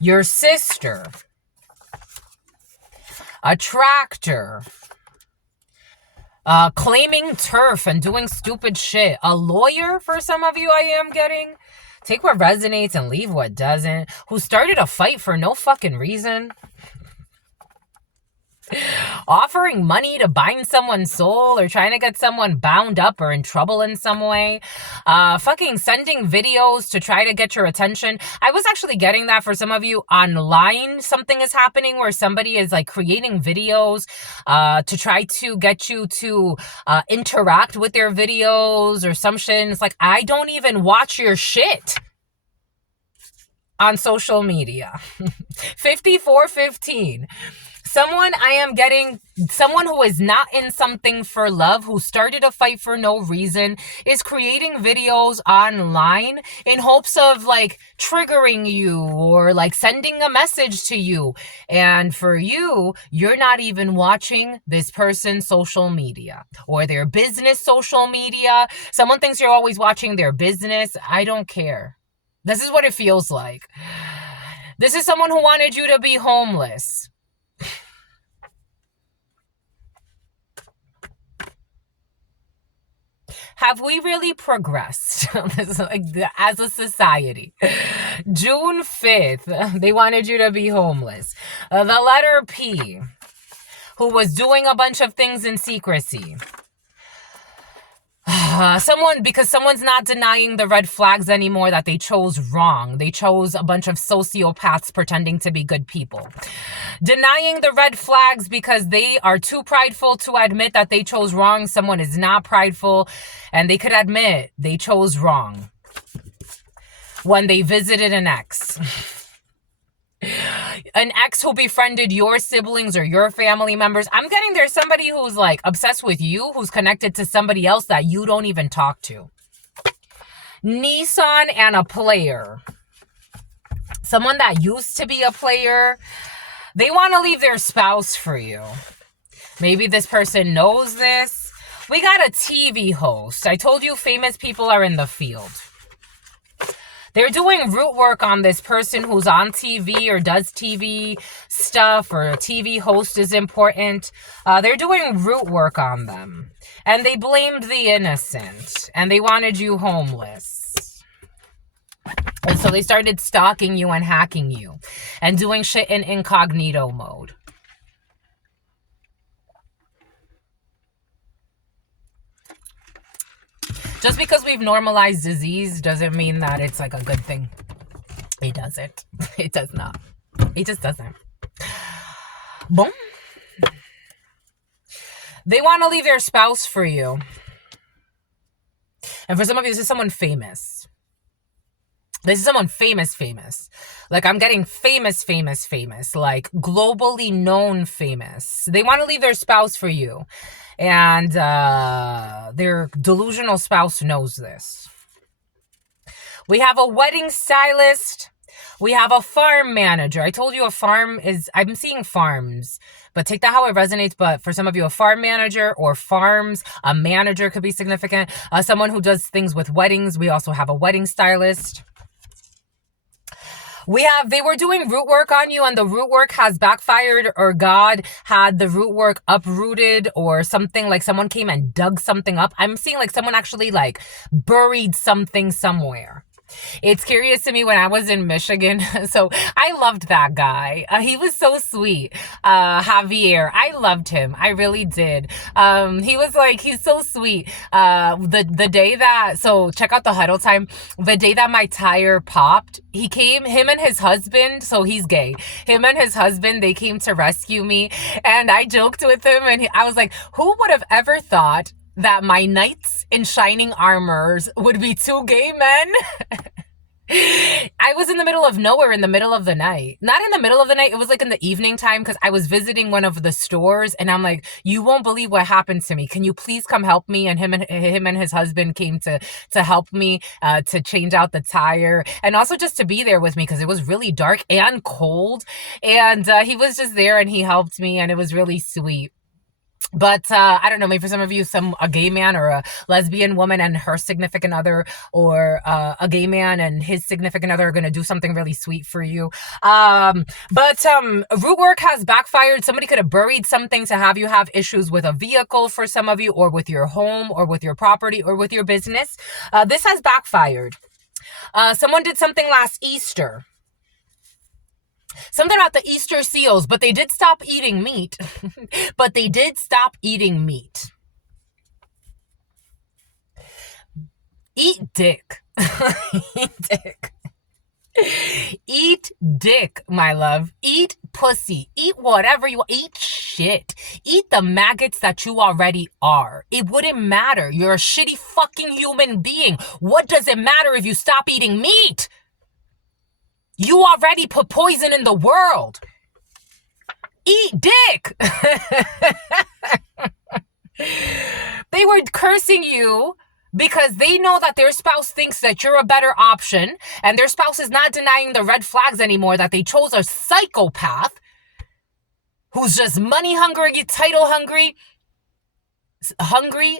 Your sister. A tractor. Claiming turf and doing stupid shit. A lawyer for some of you I am getting. Take what resonates and leave what doesn't. Who started a fight for no fucking reason. Offering money to bind someone's soul or trying to get someone bound up or in trouble in some way. Fucking sending videos to try to get your attention. I was actually getting that for some of you online. Something is happening where somebody is like creating videos to try to get you to interact with their videos or some shit. And it's like, I don't even watch your shit on social media. 5415. Someone who is not in something for love, who started a fight for no reason, is creating videos online in hopes of like triggering you or like sending a message to you. And for you, you're not even watching this person's social media or their business social media. Someone thinks you're always watching their business. I don't care. This is what it feels like. This is someone who wanted you to be homeless. Have we really progressed as a society? June 5th, they wanted you to be homeless. The letter P, who was doing a bunch of things in secrecy. Because someone's not denying the red flags anymore that they chose wrong. They chose a bunch of sociopaths pretending to be good people. Denying the red flags because they are too prideful to admit that they chose wrong. Someone is not prideful and they could admit they chose wrong when they visited an ex. An ex who befriended your siblings or your family members. I'm getting there's somebody who's like obsessed with you, who's connected to somebody else that you don't even talk to. Nissan and a player. Someone that used to be a player. They want to leave their spouse for you. Maybe this person knows this. We got a TV host. I told you famous people are in the field. They're doing root work on this person who's on TV or does TV stuff, or a TV host is important. They're doing root work on them. And they blamed the innocent. And they wanted you homeless. And so they started stalking you and hacking you. And doing shit in incognito mode. Just because we've normalized disease doesn't mean that it's like a good thing. It doesn't. It does not. It just doesn't. Boom. They want to leave their spouse for you. And for some of you, this is someone famous. This is someone famous. Like I'm getting famous. Like globally known famous. They want to leave their spouse for you. And their delusional spouse knows this. We have a wedding stylist. We have a farm manager. I told you a farm is, I'm seeing farms, but take that how it resonates. But for some of you, a farm manager or farms, a manager could be significant. Someone who does things with weddings. We also have a wedding stylist. They were doing root work on you and the root work has backfired, or God had the root work uprooted, or something, like someone came and dug something up. I'm seeing like someone actually like buried something somewhere. It's curious to me when I was in Michigan. So I loved that guy. He was so sweet. Javier. I loved him. I really did. He was like, he's so sweet. The day that, so check out the huddle time. The day that my tire popped, him and his husband, so he's gay. Him and his husband, they came to rescue me. And I joked with him and I was like, who would have ever thought that my knights in shining armors would be two gay men? I was in the middle of nowhere in the middle of the night. Not in the middle of the night. It was like in the evening time because I was visiting one of the stores and I'm like, you won't believe what happened to me. Can you please come help me? And him and his husband came to help me to change out the tire and also just to be there with me because it was really dark and cold. And he was just there and he helped me and it was really sweet. But I don't know, maybe for some of you, a gay man or a lesbian woman and her significant other, or a gay man and his significant other are going to do something really sweet for you. But root work has backfired. Somebody could have buried something to have you have issues with a vehicle for some of you, or with your home, or with your property, or with your business. This has backfired. Someone did something last Easter. Something about the Easter seals, but they did stop eating meat. But they did stop eating meat. Eat dick. Eat dick. Eat dick, my love. Eat pussy. Eat whatever you want. Eat shit. Eat the maggots that you already are. It wouldn't matter. You're a shitty fucking human being. What does it matter if you stop eating meat? You already put poison in the world. Eat dick. They were cursing you because they know that their spouse thinks that you're a better option, and their spouse is not denying the red flags anymore, that they chose a psychopath who's just money hungry, title hungry.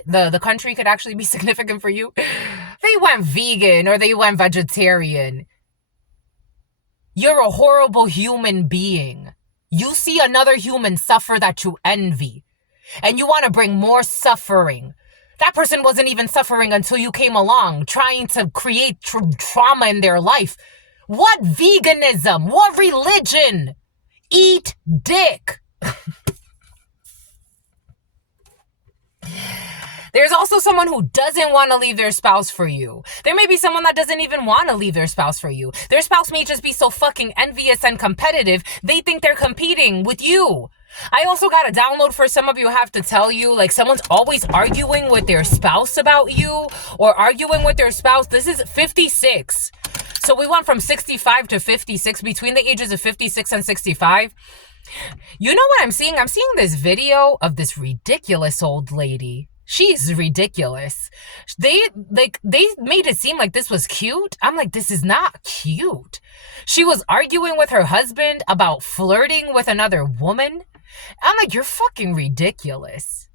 The country could actually be significant for you. They went vegan or they went vegetarian. You're a horrible human being. You see another human suffer that you envy, and you want to bring more suffering. That person wasn't even suffering until you came along, trying to create trauma in their life. What veganism? What religion? Eat dick. There's also someone who doesn't want to leave their spouse for you. There may be someone that doesn't even want to leave their spouse for you. Their spouse may just be so fucking envious and competitive, they think they're competing with you. I also got a download for some of you. I have to tell you, like, someone's always arguing with their spouse about you, or arguing with their spouse. This is 56. So we went from 65 to 56, between the ages of 56 and 65. You know what I'm seeing? I'm seeing this video of this ridiculous old lady. She's ridiculous. They made it seem like this was cute. I'm like, this is not cute. She was arguing with her husband about flirting with another woman. I'm like, you're fucking ridiculous.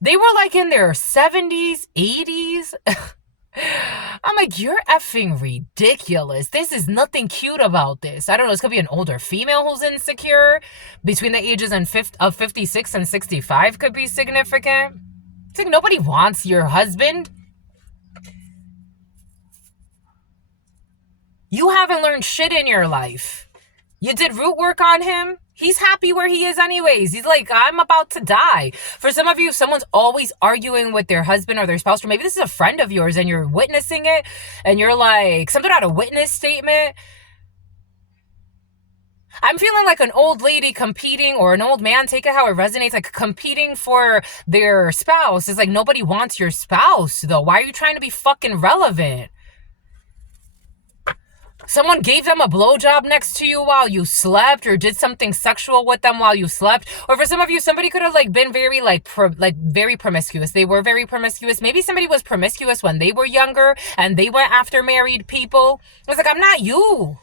They were like in their 70s, 80s. I'm like, you're effing ridiculous. This is nothing cute about this. I don't know. This could be an older female who's insecure. Between the ages of 56 and 65 could be significant. It's like nobody wants your husband. You haven't learned shit in your life. You did root work on him. He's happy where he is anyways. He's like, I'm about to die. For some of you, someone's always arguing with their husband or their spouse, or maybe this is a friend of yours and you're witnessing it, and you're like, something out of witness statement. I'm feeling like an old lady competing, or an old man, take it how it resonates, like competing for their spouse. It's like, nobody wants your spouse, though. Why are you trying to be fucking relevant? Someone gave them a blowjob next to you while you slept, or did something sexual with them while you slept. Or for some of you, somebody could have like been very very promiscuous. They were very promiscuous. Maybe somebody was promiscuous when they were younger and they went after married people. It's like, I'm not you.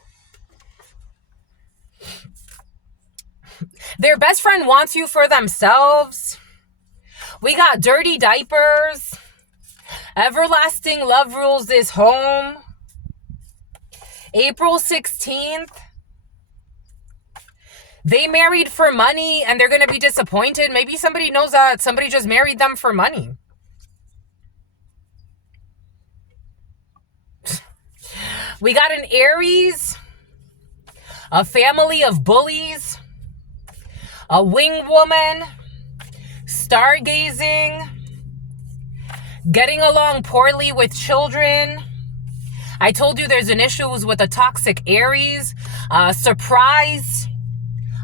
Their best friend wants you for themselves. We got dirty diapers. Everlasting love rules this home. April 16th. They married for money and they're going to be disappointed. Maybe somebody knows that somebody just married them for money. We got an Aries, a family of bullies, a wing woman, stargazing, getting along poorly with children. I told you there's an issue with a toxic Aries. Surprise.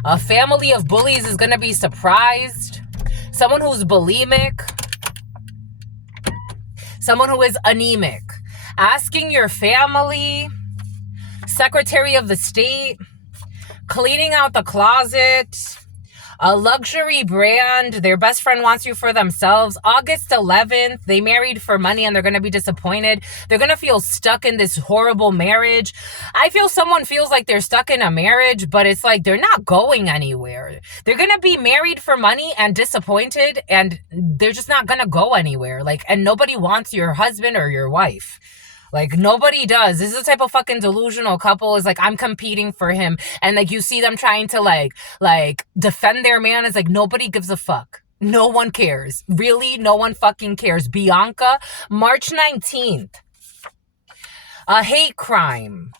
A family of bullies is going to be surprised. Someone who's bulimic. Someone who is anemic. Asking your family. Secretary of the State. Cleaning out the closet. A luxury brand. Their best friend wants you for themselves. August 11th. They married for money and they're going to be disappointed. They're going to feel stuck in this horrible marriage. I feel someone feels like they're stuck in a marriage, but it's like they're not going anywhere. They're going to be married for money and disappointed, and they're just not going to go anywhere. Like, and nobody wants your husband or your wife. Like, nobody does. This is the type of fucking delusional couple is like, I'm competing for him. And like, you see them trying to like defend their man. It's like, nobody gives a fuck. No one cares. Really, no one fucking cares. Bianca, March 19th. A hate crime.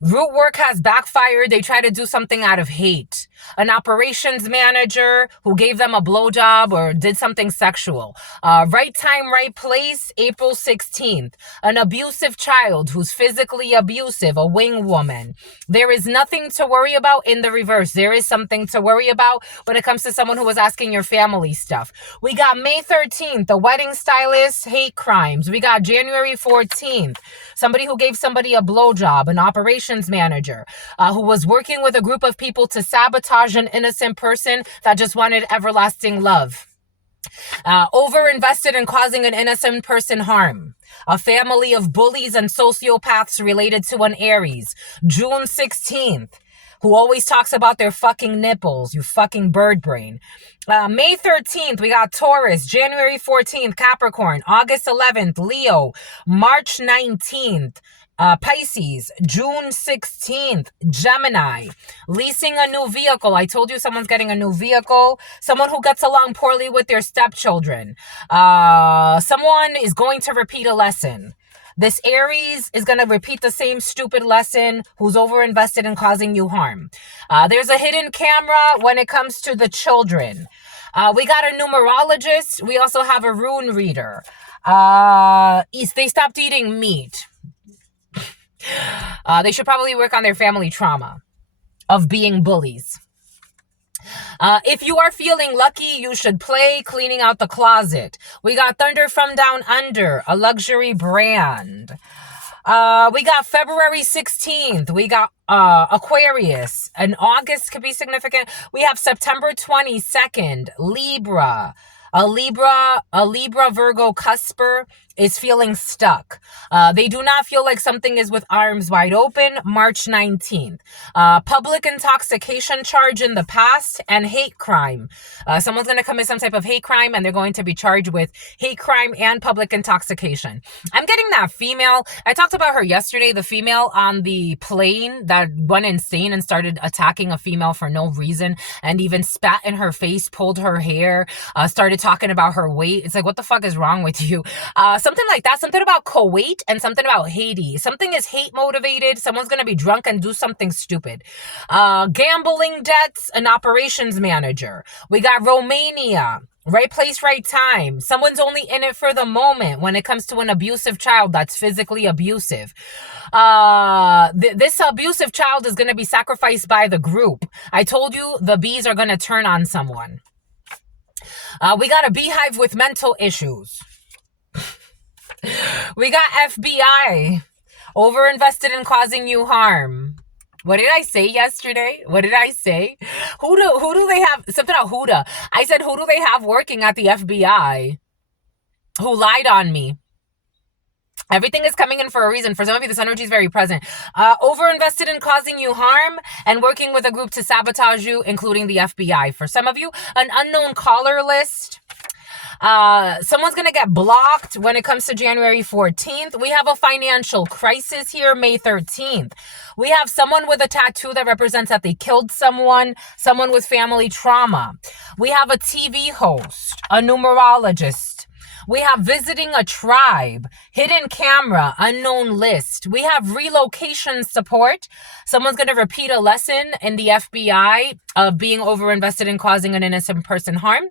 Root work has backfired. They try to do something out of hate. An operations manager who gave them a blowjob or did something sexual. Right time, right place, April 16th. An abusive child who's physically abusive, a wing woman. There is nothing to worry about in the reverse. There is something to worry about when it comes to someone who was asking your family stuff. We got May 13th, the wedding stylist, hate crimes. We got January 14th, somebody who gave somebody a blowjob, an operations operations manager who was working with a group of people to sabotage an innocent person that just wanted everlasting love. Over-invested in causing an innocent person harm. A family of bullies and sociopaths related to an Aries. June 16th. Who always talks about their fucking nipples, you fucking bird brain. May 13th, we got Taurus. January 14th, Capricorn. August 11th, Leo. March 19th, Pisces. June 16th, Gemini. Leasing a new vehicle. I told you someone's getting a new vehicle. Someone who gets along poorly with their stepchildren. Someone is going to repeat a lesson. This Aries is going to repeat the same stupid lesson who's over-invested in causing you harm. There's a hidden camera when it comes to the children. We got a numerologist. We also have a rune reader. They stopped eating meat. They should probably work on their family trauma of being bullies. If you are feeling lucky, you should play cleaning out the closet. We got Thunder from Down Under, a luxury brand. We got February 16th. We got Aquarius. And August could be significant. We have September 22nd, Libra. A Libra Virgo cusper is feeling stuck. They do not feel like something is with arms wide open. March 19th. Public intoxication charge in the past and hate crime. Someone's going to commit some type of hate crime and they're going to be charged with hate crime and public intoxication. I'm getting that female. I talked about her yesterday, the female on the plane that went insane and started attacking a female for no reason and even spat in her face, pulled her hair, started talking about her weight. It's like, what the fuck is wrong with you? Something like that. Something about Kuwait and something about Haiti. Something is hate motivated. Someone's going to be drunk and do something stupid. Gambling debts, an operations manager. We got Romania. Right place, right time. Someone's only in it for the moment when it comes to an abusive child that's physically abusive. This abusive child is going to be sacrificed by the group. I told you the bees are going to turn on someone. We got a beehive with mental issues. We got FBI, over-invested in causing you harm. What did I say yesterday? What did I say? Who do they have? Something about Huda. I said, who do they have working at the FBI? Who lied on me? Everything is coming in for a reason. For some of you, this energy is very present. Over-invested in causing you harm and working with a group to sabotage you, including the FBI. For some of you, an unknown caller list. Someone's going to get blocked when it comes to January 14th. We have a financial crisis here, May 13th. We have someone with a tattoo that represents that they killed someone with family trauma. We have a TV host, a numerologist. We have visiting a tribe, hidden camera, unknown list. We have relocation support. Someone's going to repeat a lesson in the FBI of being over-invested in causing an innocent person harm.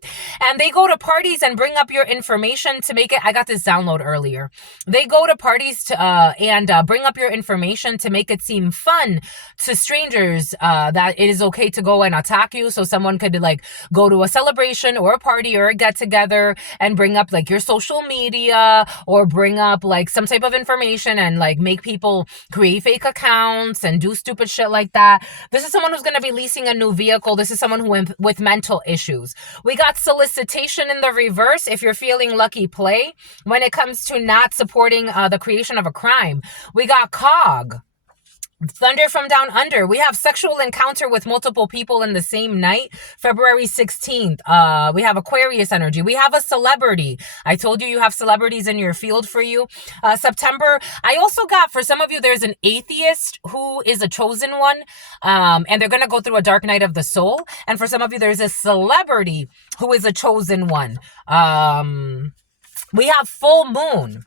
And they go to parties and bring up your information to make it, I got this download earlier. They go to parties to bring up your information to make it seem fun to strangers that it is okay to go and attack you. So someone could like go to a celebration or a party or a get-together and bring up like your social media or bring up like some type of information and like make people create fake accounts and do stupid shit like that. This is someone who's going to be leasing a new vehicle. This is someone who with mental issues. We got solicitation in the reverse. If you're feeling lucky, play when it comes to not supporting the creation of a crime. We got COG. Thunder from Down Under. We have sexual encounter with multiple people in the same night. February 16th. We have Aquarius energy. We have a celebrity. I told you have celebrities in your field for you. September. I also got, for some of you, there's an atheist who is a chosen one. And they're going to go through a dark night of the soul. And for some of you, there's a celebrity who is a chosen one. We have full moon.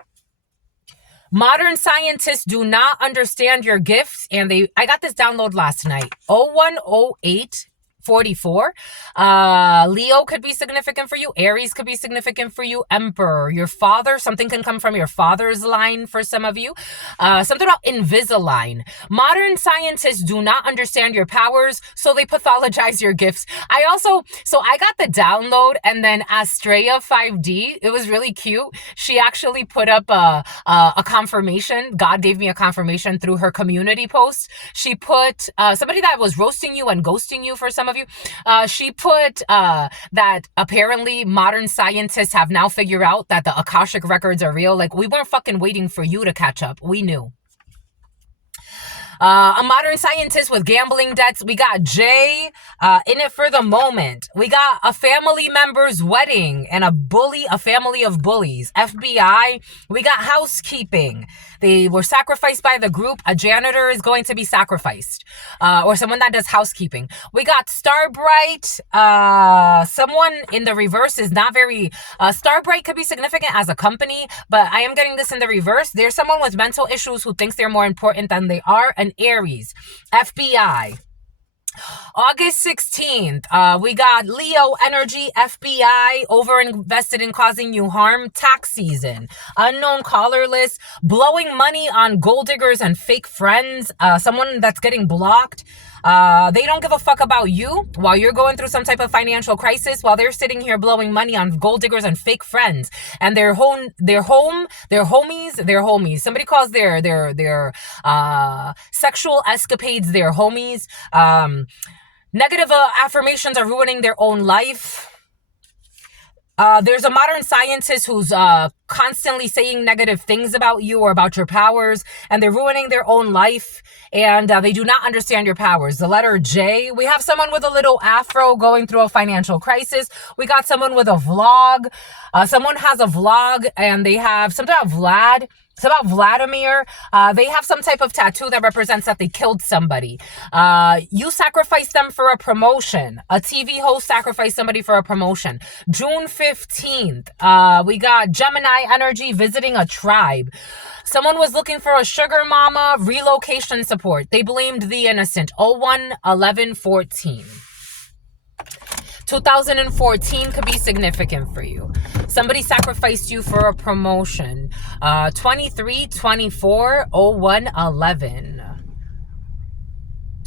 Modern scientists do not understand your gifts, and I got this download last night. 0108 44. Leo could be significant for you. Aries could be significant for you. Emperor, your father, something can come from your father's line for some of you. Something about Invisalign. Modern scientists do not understand your powers, so they pathologize your gifts. I got the download, and then Astrea 5D, it was really cute. She actually put up a confirmation. God gave me a confirmation through her community post. She put somebody that was roasting you and ghosting you for some of you. She put that apparently modern scientists have now figured out that the Akashic records are real. Like, we weren't fucking waiting for you to catch up. We knew. A modern scientist with gambling debts. We got Jay in it for the moment. We got a family member's wedding and a family of bullies. FBI. We got housekeeping. They were sacrificed by the group. A janitor is going to be sacrificed. Or someone that does housekeeping. We got Starbright. Someone in the reverse is not very... Starbright could be significant as a company, but I am getting this in the reverse. There's someone with mental issues who thinks they're more important than they are. An Aries. FBI. August 16th, we got Leo energy, FBI, over-invested in causing you harm, tax season, unknown caller list, blowing money on gold diggers and fake friends, someone that's getting blocked. They don't give a fuck about you while you're going through some type of financial crisis, while they're sitting here blowing money on gold diggers and fake friends. And their homies. Somebody calls their sexual escapades their homies. Negative affirmations are ruining their own life. There's a modern scientist who's constantly saying negative things about you or about your powers, and they're ruining their own life, and they do not understand your powers. The letter J. We have someone with a little afro going through a financial crisis. We got someone with a vlog. Someone has a vlog, and they have something about Vlad. It's about Vladimir. They have some type of tattoo that represents that they killed somebody. You sacrificed them for a promotion. A TV host sacrificed somebody for a promotion. June 15th, we got Gemini energy visiting a tribe. Someone was looking for a sugar mama, relocation support. They blamed the innocent. 01/11/14. 2014 could be significant for you. Somebody sacrificed you for a promotion. 23/24/01/11.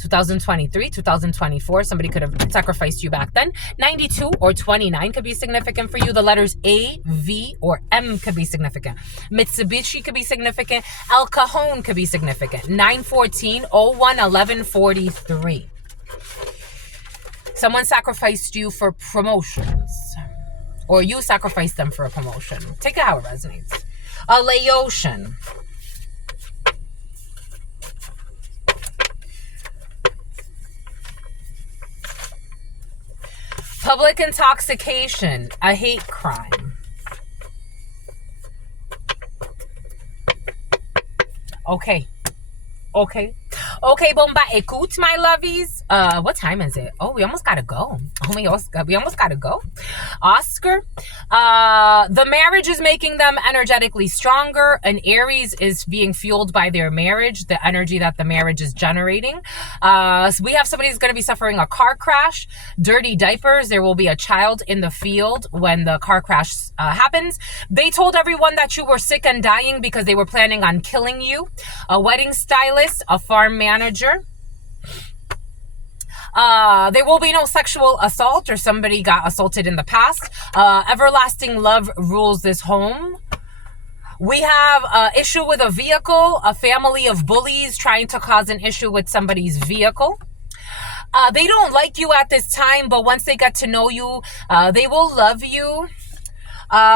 2023, 2024, somebody could have sacrificed you back then. 92 or 29 could be significant for you. The letters A, V, or M could be significant. Mitsubishi could be significant. El Cajon could be significant. 9/14/01/11/43. Someone sacrificed you for promotions. Or you sacrificed them for a promotion. Take it how it resonates. A Laotian. Public intoxication. A hate crime. Okay. Okay, bomba écoute, my lovies. What time is it? Oh, we almost gotta go. We almost gotta go. Oscar. The marriage is making them energetically stronger. An Aries is being fueled by their marriage, the energy that the marriage is generating. So we have somebody who's gonna be suffering a car crash. Dirty diapers. There will be a child in the field when the car crash happens. They told everyone that you were sick and dying because they were planning on killing you. A wedding stylist, a farm manager. There will be no sexual assault or somebody got assaulted in the past. Everlasting love rules this home. We have an issue with a vehicle, a family of bullies trying to cause an issue with somebody's vehicle. They don't like you at this time, but once they get to know you, they will love you.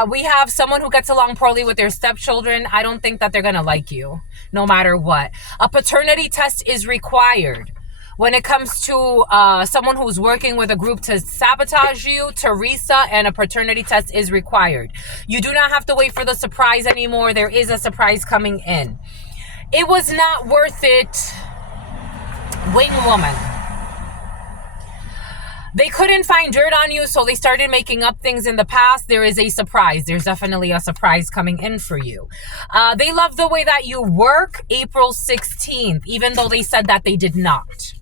We have someone who gets along poorly with their stepchildren. I don't think that they're going to like you, no matter what. A paternity test is required. When it comes to someone who's working with a group to sabotage you, Teresa, and a paternity test is required. You do not have to wait for the surprise anymore. There is a surprise coming in. It was not worth it, Wing Woman. They couldn't find dirt on you, so they started making up things in the past. There is a surprise. There's definitely a surprise coming in for you. They love the way that you work, April 16th, even though they said that they did not.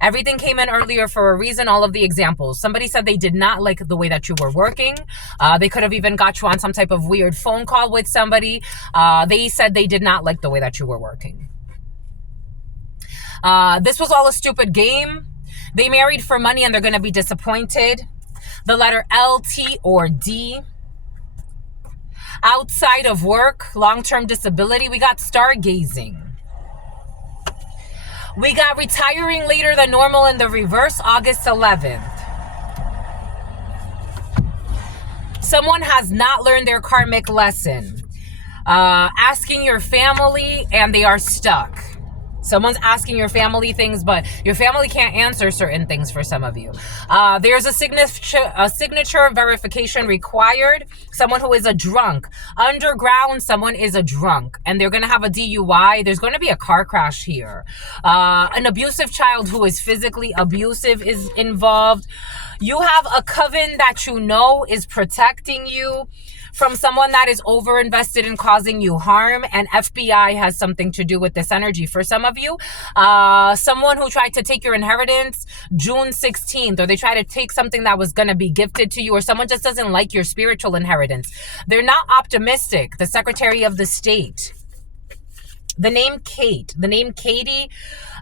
Everything came in earlier for a reason. All of the examples. Somebody said they did not like the way that you were working. They could have even got you on some type of weird phone call with somebody. They said they did not like the way that you were working. This was all a stupid game. They married for money and they're going to be disappointed. The letter L, T, or D. Outside of work, long-term disability. We got stargazing. We got retiring later than normal in the reverse, August 11th. Someone has not learned their karmic lesson. Asking your family and they are stuck. Someone's asking your family things, but your family can't answer certain things for some of you. There's a signature verification required. Someone who is a drunk. Underground, someone is a drunk. And they're going to have a DUI. There's going to be a car crash here. An abusive child who is physically abusive is involved. You have a coven that you know is protecting you from someone that is overinvested in causing you harm, and FBI has something to do with this energy. For some of you, someone who tried to take your inheritance June 16th, or they try to take something that was going to be gifted to you, or someone just doesn't like your spiritual inheritance. They're not optimistic. The Secretary of the State. The name Kate. The name Katie.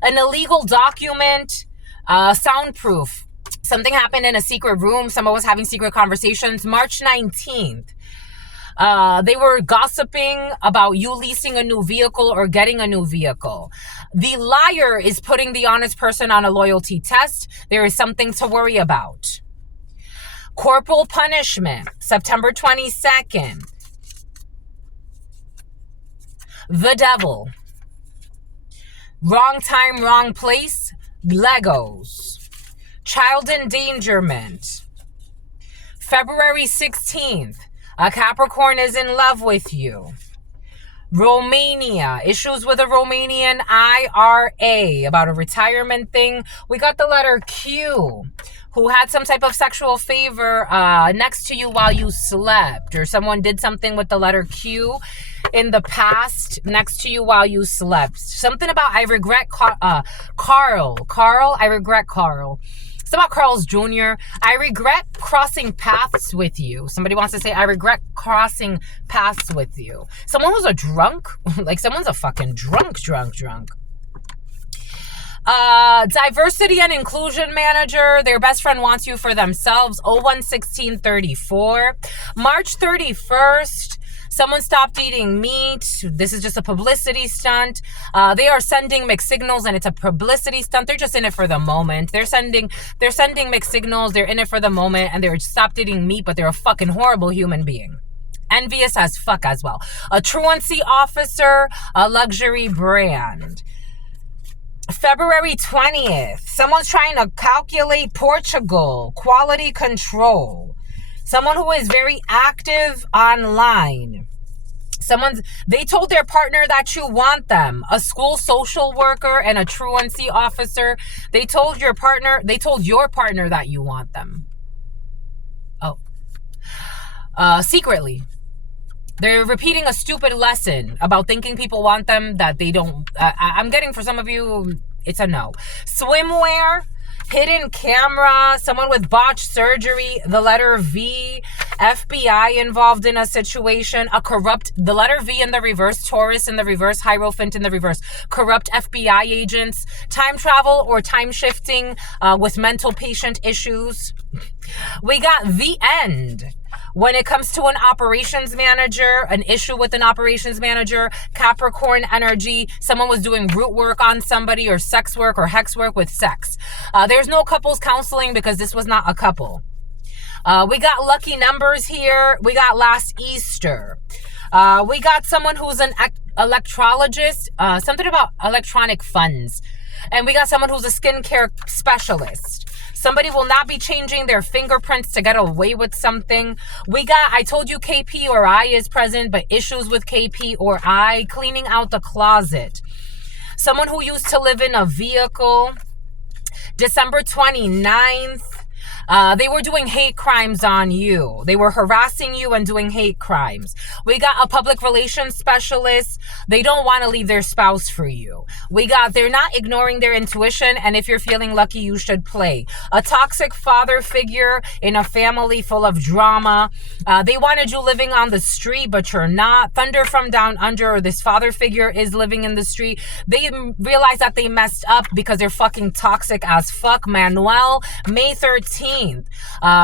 An illegal document. Soundproof. Something happened in a secret room. Someone was having secret conversations. March 19th. They were gossiping about you leasing a new vehicle or getting a new vehicle. The liar is putting the honest person on a loyalty test. There is something to worry about. Corporal punishment, September 22nd. The devil. Wrong time, wrong place. Legos. Child endangerment. February 16th. A Capricorn is in love with you. Romania. Issues with a Romanian IRA. About a retirement thing. We got the letter Q. Who had some type of sexual favor next to you while you slept. Or someone did something with the letter Q in the past next to you while you slept. Something about I regret Carl. I regret Carl. It's about Carl's Jr. I regret crossing paths with you. Somebody wants to say, I regret crossing paths with you. Someone who's a drunk. Like someone's a fucking drunk. Diversity and inclusion manager. Their best friend wants you for themselves. 01/16/34. March 31st. Someone stopped eating meat. This is just a publicity stunt. They are sending mixed signals, and it's a publicity stunt. They're just in it for the moment. They're sending mixed signals. They're in it for the moment, and they're stopped eating meat, but they're a fucking horrible human being. Envious as fuck as well. A truancy officer, a luxury brand. February 20th. Someone's trying to calculate Portugal. Quality control. Someone who is very active online. They told their partner that you want them. A school social worker and a truancy officer. They told your partner that you want them. Secretly. They're repeating a stupid lesson about thinking people want them that they don't. I'm getting, for some of you, it's a no. Swimwear. Hidden camera, someone with botched surgery, the letter V, FBI involved in a situation, the letter V in the reverse, Taurus in the reverse, Hierophant in the reverse, corrupt FBI agents, time travel or time shifting with mental patient issues. We got the end. When it comes to an operations manager, an issue with an operations manager, Capricorn energy, someone was doing root work on somebody or sex work or hex work with sex. There's no couples counseling because this was not a couple. We got lucky numbers here. We got last Easter. We got someone who's an electrologist, something about electronic funds. And we got someone who's a skincare specialist. Somebody will not be changing their fingerprints to get away with something. I told you KP or I is present, but issues with KP or I, cleaning out the closet. Someone who used to live in a vehicle. December 29th. They were doing hate crimes on you. They were harassing you and doing hate crimes. We got a public relations specialist. They don't want to leave their spouse for you. We got they're not ignoring their intuition, and if you're feeling lucky, you should play. A toxic father figure in a family full of drama. They wanted you living on the street, but you're not. Thunder from down under, or this father figure is living in the street. They realize that they messed up because they're fucking toxic as fuck. Manuel, May 13th.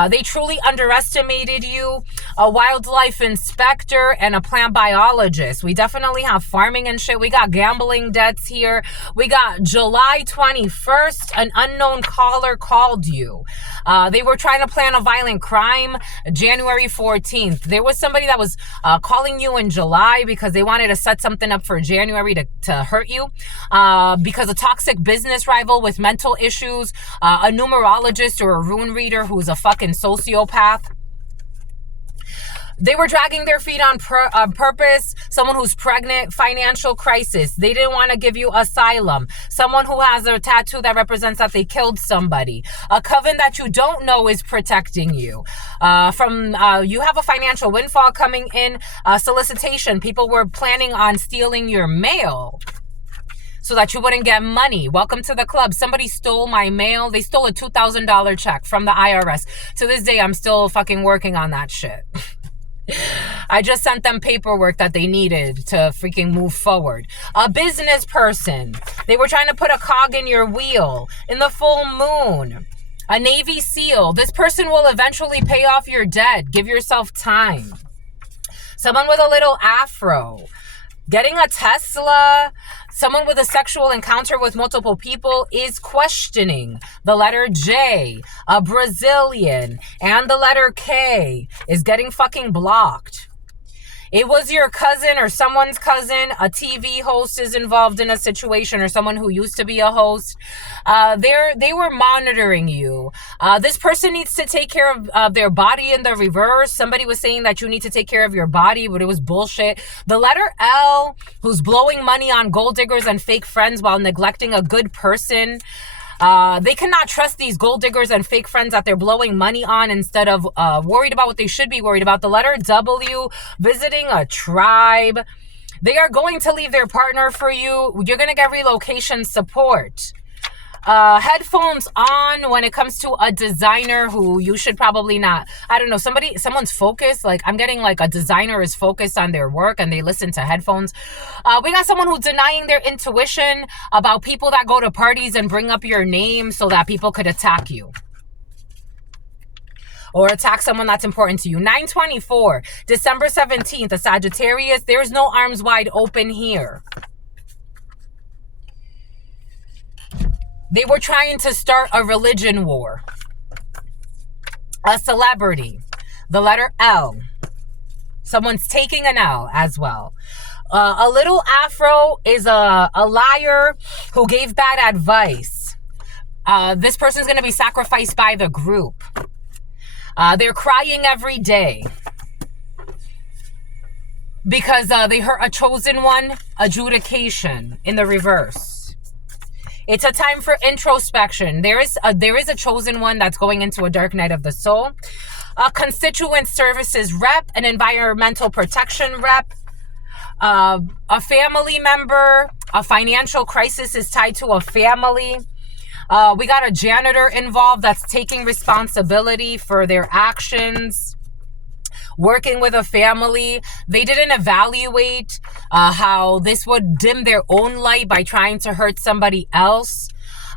They truly underestimated you. A wildlife inspector and a plant biologist. We definitely have farming and shit. We got gambling debts here. We got July 21st, an unknown caller called you. They were trying to plan a violent crime. January 14th. There was somebody that was calling you in July because they wanted to set something up for January to hurt you. Because a toxic business rival with mental issues, a numerologist or a rune reader who's a fucking sociopath. They were dragging their feet on purpose. Someone who's pregnant, financial crisis. They didn't want to give you asylum. Someone who has a tattoo that represents that they killed somebody. A coven that you don't know is protecting you. You have a financial windfall coming in. Solicitation. People were planning on stealing your mail so that you wouldn't get money. Welcome to the club. Somebody stole my mail. They stole a $2,000 check from the IRS. To this day, I'm still fucking working on that shit. I just sent them paperwork that they needed to freaking move forward. A business person. They were trying to put a cog in your wheel. In the full moon. A Navy SEAL. This person will eventually pay off your debt. Give yourself time. Someone with a little afro. Getting a Tesla. Someone with a sexual encounter with multiple people is questioning. The letter J, a Brazilian, and the letter K is getting fucking blocked. It was your cousin or someone's cousin. A TV host is involved in a situation, or someone who used to be a host. They were monitoring you. This person needs to take care of their body in the reverse. Somebody was saying that you need to take care of your body, but it was bullshit. The letter L, who's blowing money on gold diggers and fake friends while neglecting a good person. They cannot trust these gold diggers and fake friends that they're blowing money on instead of worried about what they should be worried about. The letter W, visiting a tribe. They are going to leave their partner for you. You're going to get relocation support. Headphones on when it comes to a designer who you should probably not. I don't know, someone's focused. Like, I'm getting like a designer is focused on their work and they listen to headphones. We got someone who's denying their intuition about people that go to parties and bring up your name so that people could attack you. Or attack someone that's important to you. 9/24, December 17th, a Sagittarius. There's no arms wide open here. They were trying to start a religion war. A celebrity. The letter L. Someone's taking an L as well. A little afro is a liar who gave bad advice. This person's going to be sacrificed by the group. They're crying every day because they hurt a chosen one. Adjudication in the reverse. It's a time for introspection. There is a chosen one that's going into a dark night of the soul. A constituent services rep, an environmental protection rep, a family member, a financial crisis is tied to a family. We got a janitor involved that's taking responsibility for their actions. Working with a family. They didn't evaluate how this would dim their own light by trying to hurt somebody else.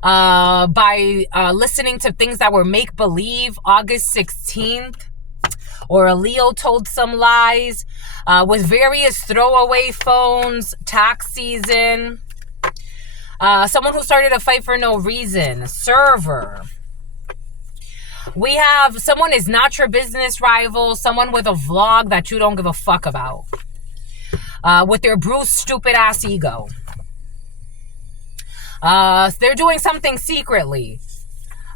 By listening to things that were make-believe. August 16th. Or a Leo told some lies. With various throwaway phones. Tax season. Someone who started a fight for no reason. Server. We have someone is not your business rival. Someone with a vlog that you don't give a fuck about. With their bruised, stupid ass ego. They're doing something secretly.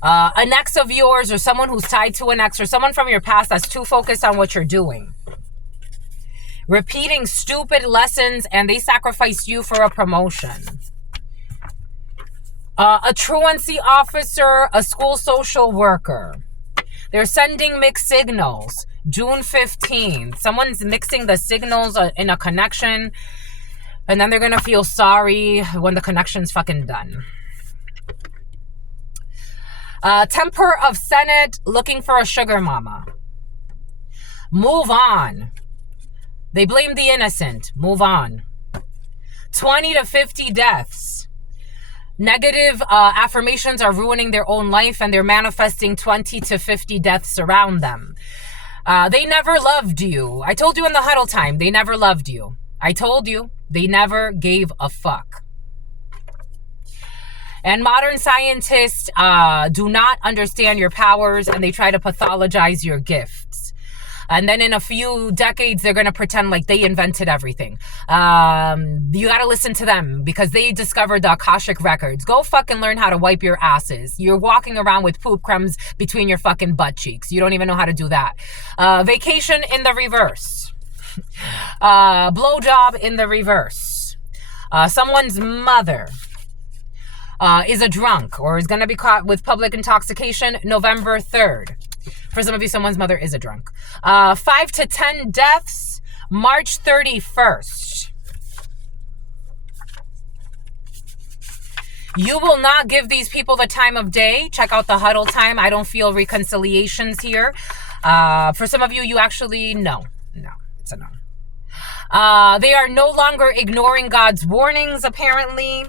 An ex of yours or someone who's tied to an ex or someone from your past that's too focused on what you're doing. Repeating stupid lessons and they sacrifice you for a promotion. A truancy officer, a school social worker. They're sending mixed signals. June 15th. Someone's mixing the signals in a connection. And then they're going to feel sorry when the connection's fucking done. Temper of Senate looking for a sugar mama. Move on. They blame the innocent. Move on. 20 to 50 deaths. Negative affirmations are ruining their own life, and they're manifesting 20 to 50 deaths around them. They never loved you. I told you in the huddle time, they never loved you. I told you, they never gave a fuck. And modern scientists do not understand your powers, and they try to pathologize your gifts. And then in a few decades, they're going to pretend like they invented everything. You got to listen to them because they discovered the Akashic records. Go fucking learn how to wipe your asses. You're walking around with poop crumbs between your fucking butt cheeks. You don't even know how to do that. Vacation in the reverse. Blowjob in the reverse. Someone's mother is a drunk or is going to be caught with public intoxication November 3rd. For some of you, someone's mother is a drunk. 5 to 10 deaths, March 31st. You will not give these people the time of day. Check out the huddle time. I don't feel reconciliations here. For some of you, you actually, no, it's a no. They are no longer ignoring God's warnings, apparently.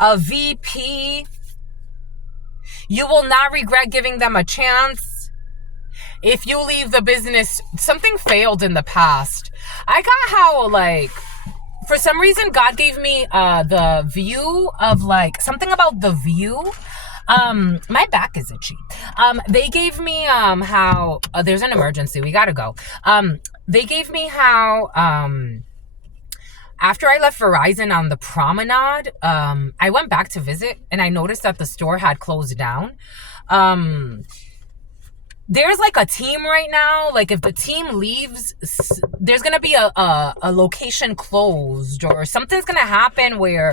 A VP. You will not regret giving them a chance. If you leave the business, something failed in the past. I got how, like, for some reason, God gave me the view of, like, something about the view. My back is itchy. They gave me how, there's an emergency, we gotta go. They gave me how, after I left Verizon on the promenade, I went back to visit, and I noticed that the store had closed down. There's like a team right now. Like if the team leaves, there's going to be a location closed or something's going to happen where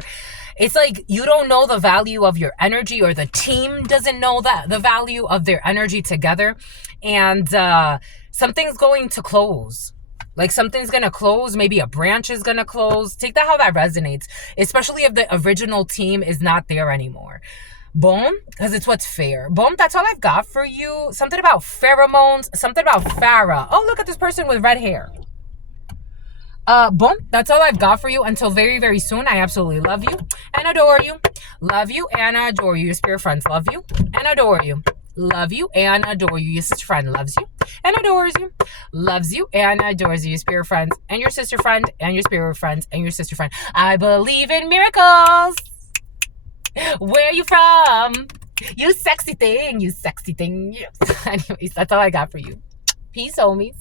it's like you don't know the value of your energy, or the team doesn't know that the value of their energy together. And something's going to close. Like something's going to close. Maybe a branch is going to close. Take that how that resonates, especially if the original team is not there anymore. Boom, because it's what's fair. Boom, that's all I've got for you. Something about pheromones, something about Farah. Oh, look at this person with red hair. Boom, that's all I've got for you until very, very soon. I absolutely love you and adore you. Love you and adore you. Your spirit friends love you and adore you. Love you and adore you. Your sister friend loves you and adores you. Loves you and adores you. Your spirit friends and your sister friend and your spirit friends and your sister friend. I believe in miracles. Where are you from? You sexy thing. You sexy thing. Anyways, that's all I got for you. Peace, homies.